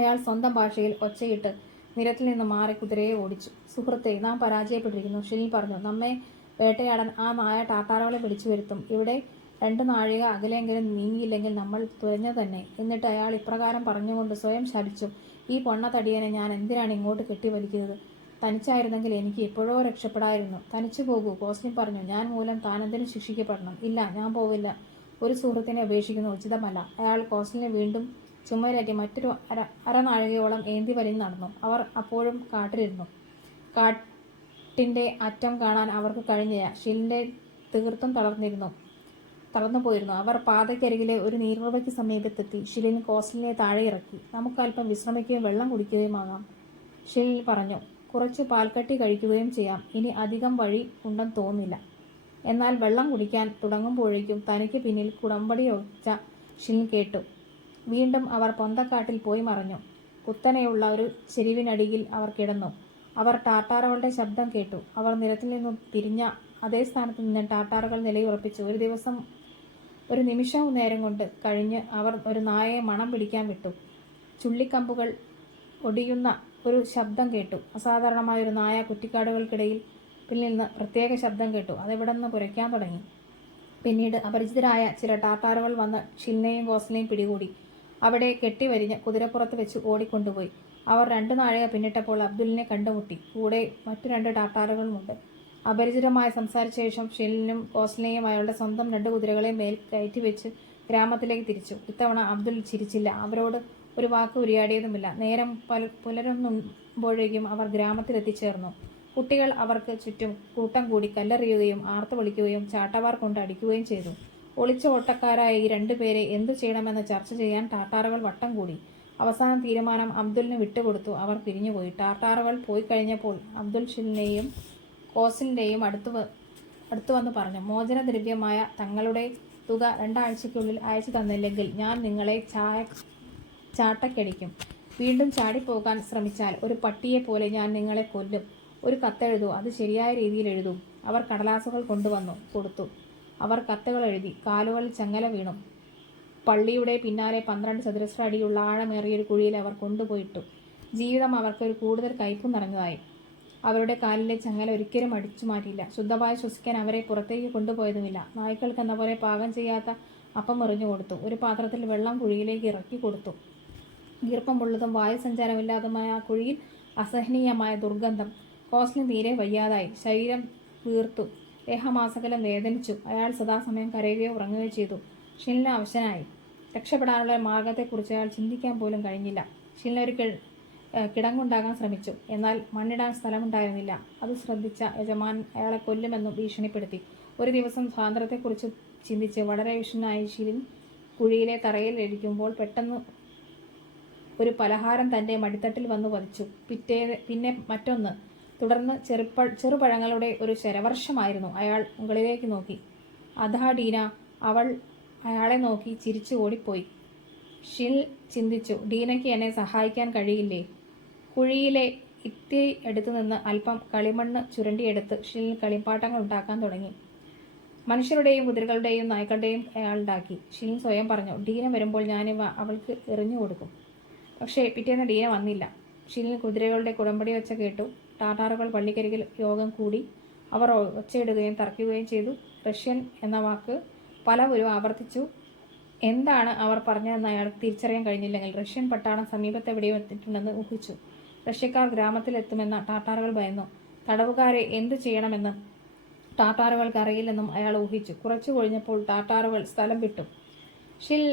അയാൾ സ്വന്തം ഭാഷയിൽ ഒച്ചയിട്ട് നിരത്തിൽ നിന്ന് മാറി കുതിരയെ ഓടിച്ചു. സുഹൃത്തെ, നാം പരാജയപ്പെട്ടിരിക്കുന്നു, ഷീൽ പറഞ്ഞു. നമ്മെ വേട്ടയാടാൻ ആ നായ ടാറ്റാറുകളെ വിളിച്ചു വരുത്തും. ഇവിടെ 2 നാഴിക അകലെയെങ്കിലും നീങ്ങിയില്ലെങ്കിൽ നമ്മൾ തുരഞ്ഞു തന്നെ. എന്നിട്ട് അയാൾ ഇപ്രകാരം പറഞ്ഞുകൊണ്ട് സ്വയം ശപിച്ചു. ഈ പൊണ്ണ തടിയനെ ഞാൻ എന്തിനാണ് ഇങ്ങോട്ട് കെട്ടിവലിക്കുന്നത്? തനിച്ചായിരുന്നെങ്കിൽ എനിക്ക് എപ്പോഴോ രക്ഷപ്പെടായിരുന്നു. തനിച്ചു പോകൂ, കോസ്റ്റിൻ പറഞ്ഞു. ഞാൻ മൂലം താനെന്തിനും ശിക്ഷിക്കപ്പെടണം. ഇല്ല, ഞാൻ പോവില്ല. ഒരു സുഹൃത്തിനെ ഉപേക്ഷിക്കുന്നത് ഉചിതമല്ല. അയാൾ കോസ്റ്റിനെ വീണ്ടും ചുമലേറ്റി മറ്റൊരു അരനാഴികയോളം ഏന്തി വലിഞ്ഞ് നടന്നു. അവർ അപ്പോഴും കാട്ടിലിരുന്നു. കാട്ടിന്റെ അറ്റം കാണാൻ അവർക്ക് കഴിഞ്ഞില്ല. ഷീലിന്റെ തീർത്തും തളർന്നു പോയിരുന്നു. അവർ പാതയ്ക്കരികിലെ ഒരു നീരുറവയ്ക്ക് സമീപത്തെത്തി. ഷീലിൻ കോസ്റ്റിനെ താഴെ ഇറക്കി. നമുക്ക് അല്പം വിശ്രമിക്കുകയും വെള്ളം കുടിക്കുകയുമാകാം, ഷീൽ പറഞ്ഞു. കുറച്ച് പാൽക്കട്ടി കഴിക്കുകയും ചെയ്യാം. ഇനി അധികം വഴി ഉണ്ടെന്ന് തോന്നുന്നില്ല. എന്നാൽ വെള്ളം കുടിക്കാൻ തുടങ്ങുമ്പോഴേക്കും തനിക്ക് പിന്നിൽ കുടമ്പടി ഒച്ച ഷീൽ കേട്ടു. വീണ്ടും അവർ പൊന്തക്കാട്ടിൽ പോയി മറഞ്ഞു. കുത്തനെയുള്ള ഒരു ചെരിവിനടിയിൽ അവർ കിടന്നു. അവർ ടാറ്റാറുകളുടെ ശബ്ദം കേട്ടു. അവർ നിരത്തിൽ നിന്നും തിരിഞ്ഞ അതേ സ്ഥാനത്ത് നിന്ന് ടാറ്റാറുകൾ നിലയുറപ്പിച്ചു. ഒരു നിമിഷവും നേരം കൊണ്ട് കഴിഞ്ഞ് അവർ ഒരു നായയെ മണം പിടിക്കാൻ വിട്ടു. ചുള്ളിക്കമ്പുകൾ ഒടിയുന്ന ഒരു ശബ്ദം കേട്ടു. അസാധാരണമായ ഒരു നായ കുറ്റിക്കാടുകൾക്കിടയിൽ പിന്നിൽ നിന്ന് പ്രത്യേക ശബ്ദം കേട്ടു. അതെവിടെ നിന്ന് കുരയ്ക്കാൻ തുടങ്ങി. പിന്നീട് അപരിചിതരായ ചില ടാറ്റാറുകൾ വന്ന് ഷീലിനെയും കോസ്റ്റിനെയും പിടികൂടി. അവിടെ കെട്ടിവരിഞ്ഞ് കുതിരപ്പുറത്ത് വെച്ച് ഓടിക്കൊണ്ടുപോയി. അവർ 2 നാഴിക പിന്നിട്ടപ്പോൾ അബ്ദുലിനെ കണ്ടുമുട്ടി. കൂടെ മറ്റു 2 ടാറ്റാറുകളുമുണ്ട്. അപരിചിതമായി സംസാരിച്ച ശേഷം ഷീലിനും കോസ്റ്റിനെയും അയാളുടെ സ്വന്തം 2 കുതിരകളെയും മേൽ കയറ്റിവെച്ച് ഗ്രാമത്തിലേക്ക് തിരിച്ചു. ഇത്തവണ അബ്ദുൽ ചിരിച്ചില്ല. അവരോട് ഒരു വാക്ക് ഉരിയാടിയതുമില്ല. നേരം പുലരുമ്പോഴേക്കും അവർ ഗ്രാമത്തിലെത്തിച്ചേർന്നു. കുട്ടികൾ അവർക്ക് ചുറ്റും കൂട്ടം കൂടി കല്ലെറിയുകയും ആർത്തു വിളിക്കുകയും ചാട്ടവാർ കൊണ്ട് അടിക്കുകയും ചെയ്തു. ഒളിച്ച ഓട്ടക്കാരായ ഈ 2 പേരെ എന്തു ചെയ്യണമെന്ന് ചർച്ച ചെയ്യാൻ ടാറ്റാറുകൾ വട്ടം കൂടി. അവസാന തീരുമാനം അബ്ദുലിന് വിട്ടുകൊടുത്തു. അവർ പിരിഞ്ഞുപോയി. ടാറ്റാറുകൾ പോയി കഴിഞ്ഞപ്പോൾ അബ്ദുൽ ഷീലിന്റെയും കോസ്റ്റിന്റെയും അടുത്തു വന്ന് പറഞ്ഞു, മോചനദ്രവ്യമായ തങ്ങളുടെ തുക 2 ആഴ്ചയ്ക്കുള്ളിൽ അയച്ചു തന്നില്ലെങ്കിൽ ഞാൻ നിങ്ങളെ ചാട്ടക്കടിക്കും. വീണ്ടും ചാടിപ്പോകാൻ ശ്രമിച്ചാൽ ഒരു പട്ടിയെപ്പോലെ ഞാൻ നിങ്ങളെ കൊല്ലും. ഒരു കത്തെഴുതൂ, അത് ശരിയായ രീതിയിൽ എഴുതൂ. അവർ കടലാസുകൾ കൊടുത്തു. അവർ കത്തുകൾ എഴുതി. കാലുകളിൽ ചങ്ങല വീണു. പള്ളിയുടെ പിന്നാലെ 12 ചതുരശ്ര അടിയുള്ള ആഴമേറിയൊരു കുഴിയിൽ അവർ കൊണ്ടുപോയിട്ടു. ജീവിതം അവർക്ക് കൂടുതൽ കയ്പും നിറഞ്ഞതായി. അവരുടെ കാലിലെ ചങ്ങല ഒരിക്കലും അടിച്ചു മാറ്റിയില്ല. ശുദ്ധമായി ശ്വസിക്കാൻ അവരെ പുറത്തേക്ക് കൊണ്ടുപോയതുമില്ല. നായ്ക്കൾക്കെന്ന പോലെ പാകം ചെയ്യാത്ത അപ്പം എറിഞ്ഞു കൊടുത്തു. ഒരു പാത്രത്തിൽ വെള്ളം കുഴിയിലേക്ക് ഇറക്കി കൊടുത്തു. ഈർപ്പമുള്ളതും വായുസഞ്ചാരമില്ലാത്തതുമായ ആ കുഴിയിൽ അസഹനീയമായ ദുർഗന്ധം. കോസ്റ്റിന് തീരെ വയ്യാതായി. ശരീരം വീർത്തു. ദേഹമാസകലം വേദനിച്ചു. അയാൾ സദാസമയം കരയുകയോ ഉറങ്ങുകയോ ചെയ്തു. ഷീലിന് അവശനായി. രക്ഷപ്പെടാനുള്ള മാർഗത്തെക്കുറിച്ച് അയാൾ ചിന്തിക്കാൻ പോലും കഴിഞ്ഞില്ല. ഷീലിന് ഒരു കിടങ്ങുണ്ടാകാൻ ശ്രമിച്ചു. എന്നാൽ മണ്ണിടാൻ സ്ഥലമുണ്ടായിരുന്നില്ല. അത് ശ്രദ്ധിച്ച യജമാൻ അയാളെ കൊല്ലുമെന്നും ഭീഷണിപ്പെടുത്തി. ഒരു ദിവസം സ്വാതന്ത്ര്യത്തെക്കുറിച്ച് ചിന്തിച്ച് വളരെ വിഷണ്ണനായി ഷീലിൻ കുഴിയിലെ തറയിൽ ഇരിക്കുമ്പോൾ പെട്ടെന്ന് ഒരു പലഹാരം തന്റെ മടിത്തട്ടിൽ വന്നു പതിച്ചു. പിന്നെ മറ്റൊന്ന്. തുടർന്ന് ചെറുപഴങ്ങളുടെ ഒരു ശരവർഷമായിരുന്നു. അയാൾ മുകളിലേക്ക് നോക്കി. അതാ ഡീന. അവൾ അയാളെ നോക്കി ചിരിച്ചു ഓടിപ്പോയി. ഷിൽ ചിന്തിച്ചു, ഡീനയ്ക്ക് എന്നെ സഹായിക്കാൻ കഴിയില്ലേ? കുഴിയിലെ ഇത്തിരി എടുത്തു നിന്ന് അല്പം കളിമണ്ണ് ചുരണ്ടിയെടുത്ത് ഷിൽ കളിപ്പാട്ടങ്ങൾ ഉണ്ടാക്കാൻ തുടങ്ങി. മനുഷ്യരുടെയും കുതിരകളുടെയും നായ്ക്കളുടെയും അയാൾ ഉണ്ടാക്കി. ഷിൽ സ്വയം പറഞ്ഞു, ഡീന വരുമ്പോൾ ഞാനിവ അവൾക്ക് എറിഞ്ഞു കൊടുക്കും. പക്ഷേ പിറ്റേന്ന് ഡീന വന്നില്ല. ഷിൽ കുതിരകളുടെ കുടമ്പടി ഒച്ച കേട്ടു. ടാറ്റാറുകൾ പള്ളിക്കരികിൽ യോഗം കൂടി. അവർ ഒച്ചയിടുകയും തർക്കുകയും ചെയ്തു. റഷ്യൻ എന്ന വാക്ക് പലവരും ആവർത്തിച്ചു. എന്താണ് അവർ പറഞ്ഞതെന്ന് അയാൾക്ക് തിരിച്ചറിയാൻ കഴിഞ്ഞില്ലെങ്കിൽ റഷ്യൻ പട്ടാളം സമീപത്തെവിടെയോ എത്തിയിട്ടുണ്ടെന്ന് ഊഹിച്ചു. റഷ്യക്കാർ ഗ്രാമത്തിലെത്തുമെന്ന ടാറ്റാറുകൾ ഭയന്നു. തടവുകാരെ എന്തു ചെയ്യണമെന്ന് ടാറ്റാറുകൾക്ക് അറിയില്ലെന്നും അയാൾ ഊഹിച്ചു. കുറച്ചു കഴിഞ്ഞപ്പോൾ ടാറ്റാറുകൾ സ്ഥലം വിട്ടു. ഷിൽ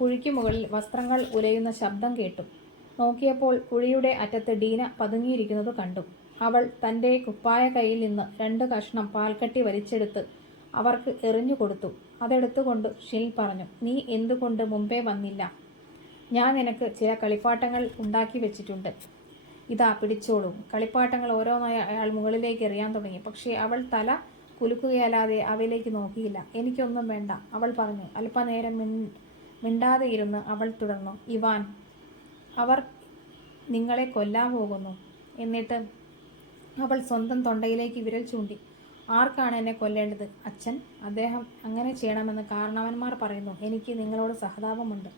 കുഴിക്ക് മുകളിൽ വസ്ത്രങ്ങൾ ഉലയുന്ന ശബ്ദം കേട്ടു. നോക്കിയപ്പോൾ കുഴിയുടെ അറ്റത്ത് ഡീന പതുങ്ങിയിരിക്കുന്നത് കണ്ടു. അവൾ തൻ്റെ കുപ്പായ കൈയിൽ നിന്ന് 2 കഷ്ണം പാൽക്കട്ടി വലിച്ചെടുത്ത് അവർക്ക് എറിഞ്ഞു കൊടുത്തു. അതെടുത്തുകൊണ്ട് ഷിൽ പറഞ്ഞു, നീ എന്തുകൊണ്ട് മുമ്പേ വന്നില്ല? ഞാൻ നിനക്ക് ചില കളിപ്പാട്ടങ്ങൾ ഉണ്ടാക്കി വെച്ചിട്ടുണ്ട്. ഇതാ പിടിച്ചോളൂ. കളിപ്പാട്ടങ്ങൾ ഓരോന്നായി അയാൾ മുകളിലേക്ക് എറിയാൻ തുടങ്ങി. പക്ഷേ അവൾ തല കുലുക്കുകയല്ലാതെ അവയിലേക്ക് നോക്കിയില്ല. എനിക്കൊന്നും വേണ്ട, അവൾ പറഞ്ഞു. അല്പനേരം മിണ്ടാതെ ഇരുന്ന് അവൾ തുടർന്നു, ഇവാൻ, അവർ നിങ്ങളെ കൊല്ലാൻ പോകുന്നു. എന്നിട്ട് അവൾ സ്വന്തം തൊണ്ടയിലേക്ക് വിരൽ ചൂണ്ടി. ആർക്കാണ് എന്നെ കൊല്ലേണ്ടത്? അച്ഛൻ. അദ്ദേഹം അങ്ങനെ ചെയ്യണമെന്ന് കാരണവന്മാർ പറയുന്നു. എനിക്ക് നിങ്ങളോട് സഹതാപമുണ്ട്.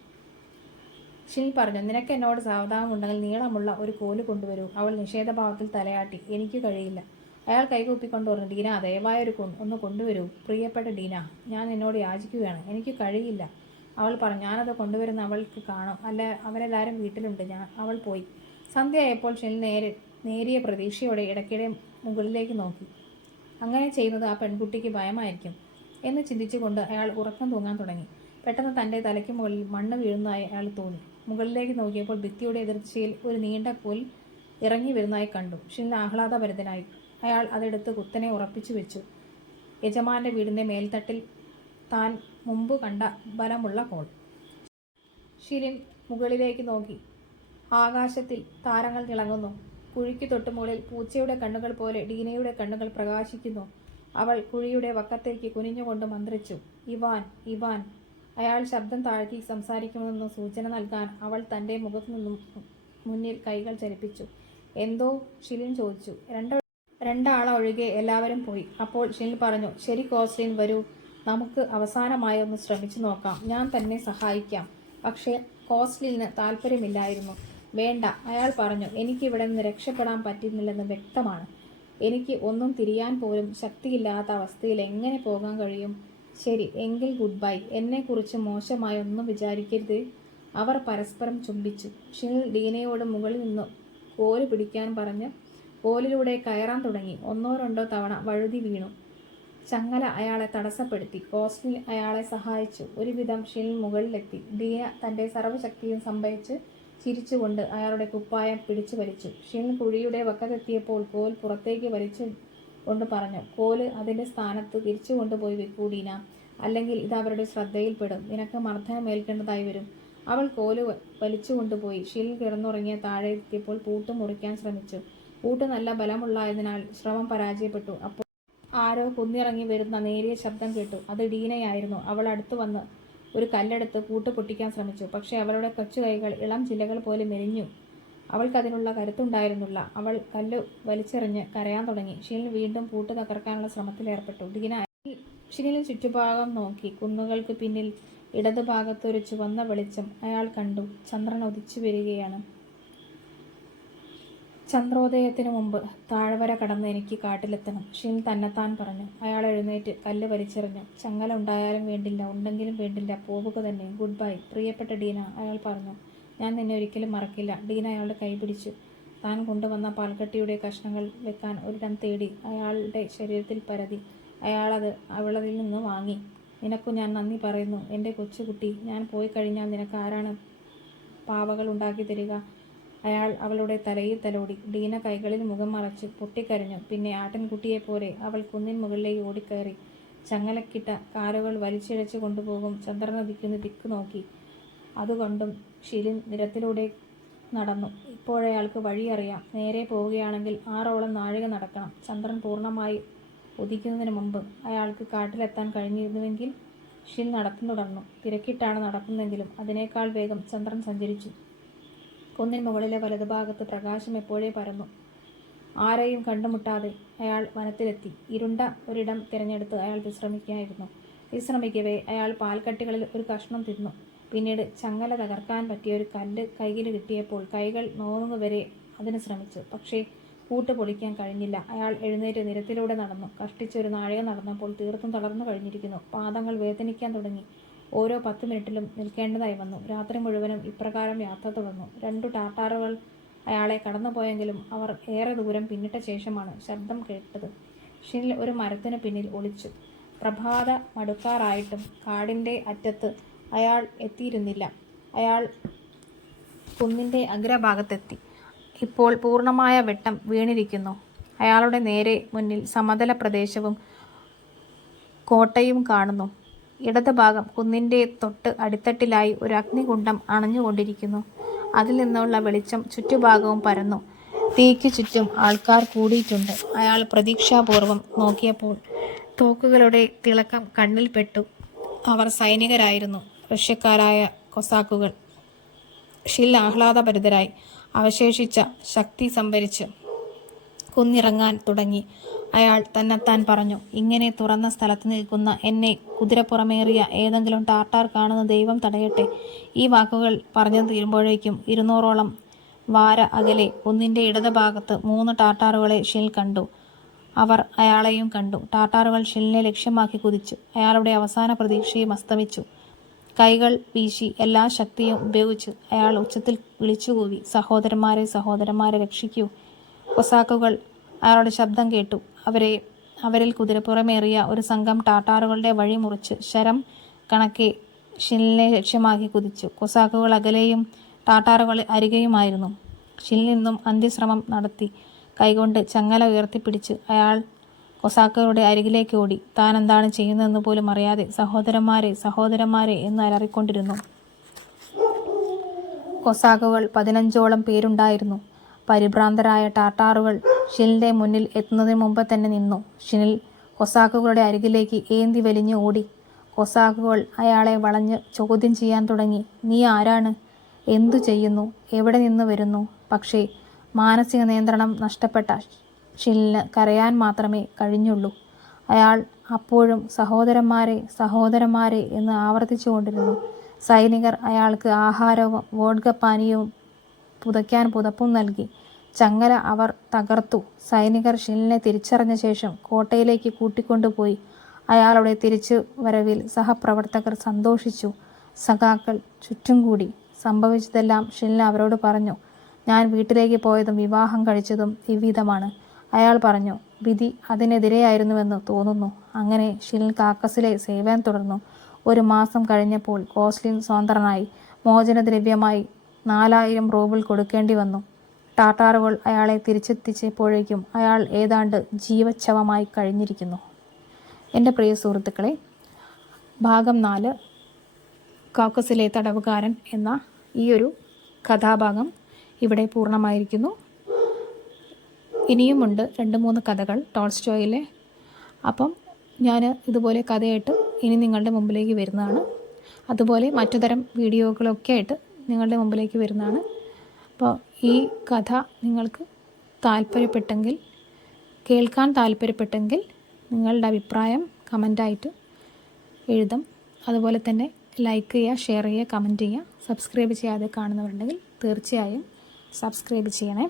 ഷിൽ പറഞ്ഞു, നിനക്ക് എന്നോട് സഹതാപമുണ്ടെങ്കിൽ നീളമുള്ള ഒരു കോല് കൊണ്ടുവരൂ. അവൾ നിഷേധഭാവത്തിൽ തലയാട്ടി. എനിക്ക് കഴിയില്ല. അയാൾ കൈകൂപ്പിക്കൊണ്ട് പറഞ്ഞു, ഡീന, ദയവായ ഒന്ന് കൊണ്ടുവരൂ. പ്രിയപ്പെട്ട ഡീന, ഞാൻ നിന്നോട് യാചിക്കുകയാണ്. എനിക്ക് കഴിയില്ല. അവൾ പറഞ്ഞു, ഞാനത് കൊണ്ടുവരുന്ന അവൾക്ക് കാണും. അവരെല്ലാവരും വീട്ടിലുണ്ട്. അവൾ പോയി. സന്ധ്യയായപ്പോൾ ഷിൽ നേരിയ പ്രതീക്ഷയോടെ ഇടയ്ക്കിടെ മുകളിലേക്ക് നോക്കി. അങ്ങനെ ചെയ്യുന്നത് ആ പെൺകുട്ടിക്ക് ഭയമായിരിക്കും എന്ന് ചിന്തിച്ചുകൊണ്ട് അയാൾ ഉറക്കം തൂങ്ങാൻ തുടങ്ങി. പെട്ടെന്ന് തൻ്റെ തലയ്ക്ക് മുകളിൽ മണ്ണ് വീഴുന്നതായി അയാൾ തോന്നി. മുകളിലേക്ക് നോക്കിയപ്പോൾ ഭിത്തിയുടെ എതിർദിശയിൽ ഒരു നീണ്ട കോൽ ഇറങ്ങി വരുന്നതായി കണ്ടു. ഷിൽ ആഹ്ലാദഭരിതനായി. അയാൾ അതെടുത്ത് കുത്തനെ ഉറപ്പിച്ചു വെച്ചു. യജമാന്റെ വീടിൻ്റെ മേൽത്തട്ടിൽ താൻ മുമ്പ് കണ്ട ബലമുള്ള കോൾ. ഷിലിൻ മുകളിലേക്ക് നോക്കി. ആകാശത്തിൽ താരങ്ങൾ തിളങ്ങുന്നു. കുഴിക്ക് തൊട്ടുമുകളിൽ പൂച്ചയുടെ കണ്ണുകൾ പോലെ ഡീനയുടെ കണ്ണുകൾ പ്രകാശിക്കുന്നു. അവൾ കുഴിയുടെ വക്കത്തേക്ക് കുനിഞ്ഞുകൊണ്ട് മന്ത്രിച്ചു, ഇവാൻ, ഇവാൻ. അയാൾ ശബ്ദം താഴ്ത്തി സംസാരിക്കുമെന്ന് സൂചന നൽകാൻ അവൾ തൻ്റെ മുഖത്തു നിന്നും മുന്നിൽ കൈകൾ ചലിപ്പിച്ചു. എന്തോ? ഷിലിൻ ചോദിച്ചു. രണ്ടാളൊഴികെ എല്ലാവരും പോയി. അപ്പോൾ ഷിലിൻ പറഞ്ഞു, ശരി കോസ്ലിൻ, വരൂ, നമുക്ക് അവസാനമായി ഒന്ന് ശ്രമിച്ചു നോക്കാം. ഞാൻ തന്നെ സഹായിക്കാം. പക്ഷേ കോസ്ലിന് താല്പര്യമില്ലായിരുന്നു. വേണ്ട, അയാൾ പറഞ്ഞു. എനിക്കിവിടെ നിന്ന് രക്ഷപ്പെടാൻ പറ്റുന്നില്ലെന്ന് വ്യക്തമാണ്. എനിക്ക് ഒന്നും തിരിയാൻ പോലും ശക്തിയില്ലാത്ത അവസ്ഥയിൽ എങ്ങനെ പോകാൻ കഴിയും? ശരി, എങ്കിൽ ഗുഡ് ബൈ. എന്നെക്കുറിച്ച് മോശമായി ഒന്നും വിചാരിക്കരുത്. അവർ പരസ്പരം ചുംബിച്ചു. ഷിൽ ഡീനയോട് മുകളിൽ നിന്ന് കോല് പിടിക്കാൻ പറഞ്ഞ് കോലിലൂടെ കയറാൻ തുടങ്ങി. 1-2 തവണ വഴുതി വീണു. ചങ്ങല അയാളെ തടസ്സപ്പെടുത്തി. കോസ്ലിൻ അയാളെ സഹായിച്ചു. ഒരുവിധം ഷിൽ മുകളിലെത്തി. ഡീന തൻ്റെ സർവ്വശക്തിയും സംഭരിച്ച് ചിരിച്ചുകൊണ്ട് അയാളുടെ കുപ്പായം പിടിച്ചു വലിച്ചു. ഷിൽ കുഴിയുടെ വക്കത്തെത്തിയപ്പോൾ കോൽ പുറത്തേക്ക് വലിച്ചു കൊണ്ട് പറഞ്ഞു, കോല് അതിൻ്റെ സ്ഥാനത്ത് തിരിച്ചു കൊണ്ടുപോയി വെക്കൂ ഡീന, അല്ലെങ്കിൽ ഇത് അവരുടെ ശ്രദ്ധയിൽപ്പെടും. നിനക്ക് മർദ്ദനമേൽക്കേണ്ടതായി വരും. അവൾ കോല് വലിച്ചു കൊണ്ടുപോയി. ഷിൽ കിടന്നുറങ്ങിയ താഴെ എത്തിയപ്പോൾ പൂട്ട് മുറിക്കാൻ ശ്രമിച്ചു. പൂട്ട് നല്ല ബലമുള്ളതിനാൽ ശ്രമം പരാജയപ്പെട്ടു. അപ്പോൾ ആരോ കുന്നിറങ്ങി വരുന്ന നേരിയ ശബ്ദം കേട്ടു. അത് ഡീനയായിരുന്നു. അവൾ അടുത്തു വന്ന് ഒരു കല്ലെടുത്ത് പൂട്ട് പൊട്ടിക്കാൻ ശ്രമിച്ചു. പക്ഷേ അവളുടെ കൊച്ചു കൈകൾ ഇളം ചില്ലകൾ പോലെ മെലിഞ്ഞു. അവൾക്കതിനുള്ള കരുത്തുണ്ടായിരുന്നില്ല. അവൾ കല്ല് വലിച്ചെറിഞ്ഞ് കരയാൻ തുടങ്ങി. ഷിൽ വീണ്ടും പൂട്ട് തകർക്കാനുള്ള ശ്രമത്തിലേർപ്പെട്ടു. ഡീന ഷിലിന് ചുറ്റുഭാഗം നോക്കി. കുന്നുകൾക്ക് പിന്നിൽ ഇടതുഭാഗത്തൊരു ചുവന്ന വെളിച്ചം അയാൾ കണ്ടു. ചന്ദ്രൻ ഉദിച്ചു വരികയാണ്. ചന്ദ്രോദയത്തിനു മുമ്പ് താഴ്വര കടന്ന് എനിക്ക് കാട്ടിലെത്തണം, ഷിൽ തന്നെത്താൻ പറഞ്ഞു. അയാൾ എഴുന്നേറ്റ് കല്ല് വലിച്ചെറിഞ്ഞു. ചങ്ങല ഉണ്ടായാലും വേണ്ടില്ല, ഉണ്ടെങ്കിലും വേണ്ടില്ല, പോവുക തന്നെ. ഗുഡ് ബൈ, പ്രിയപ്പെട്ട ഡീന, അയാൾ പറഞ്ഞു. ഞാൻ നിന്നെ ഒരിക്കലും മറക്കില്ല. ഡീന അയാളുടെ കൈ പിടിച്ചു. താൻ കൊണ്ടുവന്ന പാൽക്കട്ടിയുടെ കഷ്ണങ്ങൾ വെക്കാൻ ഒരിടം തേടി അയാളുടെ ശരീരത്തിൽ പരതി. അയാളത് അവളതിൽ നിന്ന് വാങ്ങി. നിനക്കു ഞാൻ നന്ദി പറയുന്നു, എൻ്റെ കൊച്ചുകുട്ടി. ഞാൻ പോയി കഴിഞ്ഞാൽ നിനക്ക് ആരാണ് പാവകൾ ഉണ്ടാക്കി തരിക? അയാൾ അവളുടെ തലയിൽ തലോടി. ഡീന കൈകളിൽ മുഖം മറച്ച് പൊട്ടിക്കരഞ്ഞു. പിന്നെ ആട്ടിൻകുട്ടിയെപ്പോലെ അവൾ കുന്നിൻ മുകളിലേക്ക് ഓടിക്കയറി. ചങ്ങലക്കിട്ട കാലുകൾ വലിച്ചിഴച്ച് കൊണ്ടുപോകും ചന്ദ്രനുദിക്കുന്ന ദിക്ക് നോക്കി. അതുകൊണ്ടും ഷിലിൻ നിരത്തിലൂടെ നടന്നു. ഇപ്പോഴയാൾക്ക് വഴിയറിയാം. നേരെ പോവുകയാണെങ്കിൽ 6ഓളം നാഴിക നടക്കണം. ചന്ദ്രൻ പൂർണ്ണമായി ഉദിക്കുന്നതിന് മുമ്പ് അയാൾക്ക് കാട്ടിലെത്താൻ കഴിഞ്ഞിരുന്നുവെങ്കിൽ. ഷിൻ നടത്തം തുടർന്നു. തിരക്കിട്ടാണ് നടക്കുന്നതെങ്കിലും അതിനേക്കാൾ വേഗം ചന്ദ്രൻ സഞ്ചരിച്ചു. കുന്നിൻ മുകളിലെ വലതുഭാഗത്ത് പ്രകാശം എപ്പോഴേ പരന്നു. ആരെയും കണ്ടുമുട്ടാതെ അയാൾ വനത്തിലെത്തി. ഇരുണ്ട ഒരിടം തിരഞ്ഞെടുത്ത് അയാൾ വിശ്രമിക്കവേ അയാൾ പാൽക്കട്ടികളിൽ ഒരു കഷ്ണം തിന്നു. പിന്നീട് ചങ്ങല തകർക്കാൻ പറ്റിയ ഒരു കല്ല് കൈയിൽ കിട്ടിയപ്പോൾ കൈകൾ നോവുന്നവരെ അതിന് ശ്രമിച്ചു. പക്ഷേ കൂട്ട് പൊളിക്കാൻ കഴിഞ്ഞില്ല. അയാൾ എഴുന്നേറ്റ് നിരത്തിലൂടെ നടന്നു. കഷ്ടിച്ചൊരു നാഴിക നടന്നപ്പോൾ തീർത്തും തളർന്നു കഴിഞ്ഞിരിക്കുന്നു. പാദങ്ങൾ വേദനിക്കാൻ തുടങ്ങി. ഓരോ 10 മിനിറ്റിലും നിൽക്കേണ്ടതായി വന്നു. രാത്രി മുഴുവനും ഇപ്രകാരം യാത്ര തുടർന്നു. 2 ടാറ്റാറുകൾ അയാളെ കടന്നുപോയെങ്കിലും അവർ ഏറെ ദൂരം പിന്നിട്ട ശേഷമാണ് ശബ്ദം കേട്ടത്. ഷിനിൽ ഒരു മരത്തിനു പിന്നിൽ ഒളിച്ചു. പ്രഭാത മടുക്കാറായിട്ടും കാടിൻ്റെ അറ്റത്ത് അയാൾ എത്തിയിരുന്നില്ല. അയാൾ കുന്നിൻ്റെ അഗ്രഭാഗത്തെത്തി. ഇപ്പോൾ പൂർണ്ണമായ വെട്ടം വീണിരിക്കുന്നു. അയാളുടെ നേരെ മുന്നിൽ സമതല പ്രദേശവും കോട്ടയും കാണുന്നു. ഇടത് ഭാഗം കുന്നിൻ്റെ തൊട്ട് അടിത്തട്ടിലായി ഒരു അഗ്നികുണ്ഡം അണഞ്ഞുകൊണ്ടിരിക്കുന്നു. അതിൽ നിന്നുള്ള വെളിച്ചം ചുറ്റുഭാഗവും പരന്നു. തീക്ക് ചുറ്റും ആൾക്കാർ കൂടിയിട്ടുണ്ട്. അയാൾ പ്രതീക്ഷാപൂർവം നോക്കിയപ്പോൾ തോക്കുകളുടെ തിളക്കം കണ്ണിൽപ്പെട്ടു. അവർ സൈനികരായിരുന്നു. റഷ്യക്കാരായ കൊസാക്കുകൾ. ഷിൽ ആഹ്ലാദഭരിതരായി അവശേഷിച്ച ശക്തി സംഭരിച്ച് കുന്നിറങ്ങാൻ തുടങ്ങി. അയാൾ തന്നെത്താൻ പറഞ്ഞു, ഇങ്ങനെ തുറന്ന സ്ഥലത്ത് നിൽക്കുന്ന എന്നെ കുതിരപ്പുറമേറിയ ഏതെങ്കിലും ടാർട്ടാർ കാണുന്ന ദൈവം തടയട്ടെ. ഈ വാക്കുകൾ പറഞ്ഞു തീരുമ്പോഴേക്കും 200ഓളം വാര അകലെ കുന്നിൻ്റെ ഇടത് ഭാഗത്ത് 3 ടാർട്ടാറുകളെ ഷിൽ കണ്ടു. അവർ അയാളെയും കണ്ടു. ടാർട്ടാറുകൾ ഷിലിനെ ലക്ഷ്യമാക്കി കുതിച്ചു. അയാളുടെ അവസാന പ്രതീക്ഷയും അസ്തമിച്ചു. കൈകൾ വീശി എല്ലാ ശക്തിയും ഉപയോഗിച്ച് അയാൾ ഉച്ചത്തിൽ വിളിച്ചുകൂവി, സഹോദരന്മാരെ, സഹോദരന്മാരെ, രക്ഷിക്കൂ. കൊസാക്കുകൾ അയാളുടെ ശബ്ദം കേട്ടു. അവരിൽ കുതിരപ്പുറമേറിയ ഒരു സംഘം ടാർട്ടാറുകളുടെ വഴി മുറിച്ച് ശരം കണക്കെ ഷിലിനെ ലക്ഷ്യമാക്കി കുതിച്ചു. കൊസാക്കുകൾ അകലെയും ടാർട്ടാറുകൾ അരികെയുമായിരുന്നു. ഷിൽ നിന്നും അന്ത്യശ്രമം നടത്തി. കൈകൊണ്ട് ചങ്ങല ഉയർത്തിപ്പിടിച്ച് അയാൾ കൊസാക്കുകളുടെ അരികിലേക്ക് ഓടി. താൻ എന്താണ് ചെയ്യുന്നതെന്ന് പോലും അറിയാതെ സഹോദരന്മാരെ, സഹോദരന്മാരെ എന്ന് അലറിക്കൊണ്ടിരുന്നു. കൊസാക്കുകൾ 15ഓളം പേരുണ്ടായിരുന്നു. പരിഭ്രാന്തരായ ടാർട്ടാറുകൾ ഷിനിന്റെ മുന്നിൽ എത്തുന്നതിന് മുമ്പ് തന്നെ നിന്നു. ഷിനിൽ കൊസാക്കുകളുടെ അരികിലേക്ക് ഏന്തി വലിഞ്ഞു ഓടി. കൊസാക്കുകൾ അയാളെ വളഞ്ഞ് ചോദ്യം ചെയ്യാൻ തുടങ്ങി. നീ ആരാണ്? എന്തു ചെയ്യുന്നു? എവിടെ നിന്ന് വരുന്നു? പക്ഷേ മാനസിക നിയന്ത്രണം നഷ്ടപ്പെട്ട ഷിനിന് കരയാൻ മാത്രമേ കഴിഞ്ഞുള്ളൂ. അയാൾ അപ്പോഴും സഹോദരന്മാരെ, സഹോദരന്മാരെ എന്ന് ആവർത്തിച്ചുകൊണ്ടിരുന്നു. സൈനികർ അയാൾക്ക് ആഹാരവും വോഡ്ക പാനീയവും പുതയ്ക്കാൻ പുതപ്പും നൽകി. ചങ്ങല അവർ തകർത്തു. സൈനികർ ഷിനിനെ തിരിച്ചറിഞ്ഞ ശേഷം കോട്ടയിലേക്ക് കൂട്ടിക്കൊണ്ടുപോയി. അയാളുടെ തിരിച്ചു വരവിൽ സഹപ്രവർത്തകർ സന്തോഷിച്ചു. സഖാക്കൾ ചുറ്റും കൂടി. സംഭവിച്ചതെല്ലാം ഷിനിൽ അവരോട് പറഞ്ഞു. ഞാൻ വീട്ടിലേക്ക് പോയതും വിവാഹം കഴിച്ചതും ഇவ்விധമാണ്. അയാൾ പറഞ്ഞു. വിധി അതിനെതിരെയായിരുന്നുവെന്ന് തോന്നുന്നു. അങ്ങനെ ഷിനിൽ കാക്കസിലെ സേവനം തുടർന്നു. 1 മാസം കഴിഞ്ഞപ്പോൾ കോസ്ലിൻ സ്വതന്ത്രനായി. മോചനദ്രവ്യമായി 4000 റൂബിൾ കൊടുക്കേണ്ടി വന്നു. ടാർട്ടാറുകൾ അയാളെ തിരിച്ചെത്തിച്ചപ്പോഴേക്കും അയാൾ ഏതാണ്ട് ജീവച്ഛവമായി കഴിഞ്ഞിരിക്കുന്നു. എൻ്റെ പ്രിയ സുഹൃത്തുക്കളെ, ഭാഗം 4 കാക്കസിലെ തടവുകാരൻ എന്ന ഈയൊരു കഥാഭാഗം ഇവിടെ പൂർണ്ണമായിരിക്കുന്നു. ഇനിയുമുണ്ട് 2-3 കഥകൾ ടോൾസ്റ്റോയിലെ. അപ്പം ഞാൻ ഇതുപോലെ കഥയായിട്ട് ഇനി നിങ്ങളുടെ മുമ്പിലേക്ക് വരുന്നതാണ്. അതുപോലെ മറ്റു തരം വീഡിയോകളൊക്കെ ആയിട്ട് നിങ്ങളുടെ മുമ്പിലേക്ക് വരുന്നതാണ്. അപ്പോൾ ഈ കഥ നിങ്ങൾക്ക് കേൾക്കാൻ താല്പര്യപ്പെട്ടെങ്കിൽ നിങ്ങളുടെ അഭിപ്രായം കമൻ്റായിട്ട് എഴുതാം. അതുപോലെ തന്നെ ലൈക്ക് ചെയ്യുക, ഷെയർ ചെയ്യുക, കമൻറ്റ് ചെയ്യുക. സബ്സ്ക്രൈബ് ചെയ്യാതെ കാണുന്നവരുണ്ടെങ്കിൽ തീർച്ചയായും സബ്സ്ക്രൈബ് ചെയ്യണേ.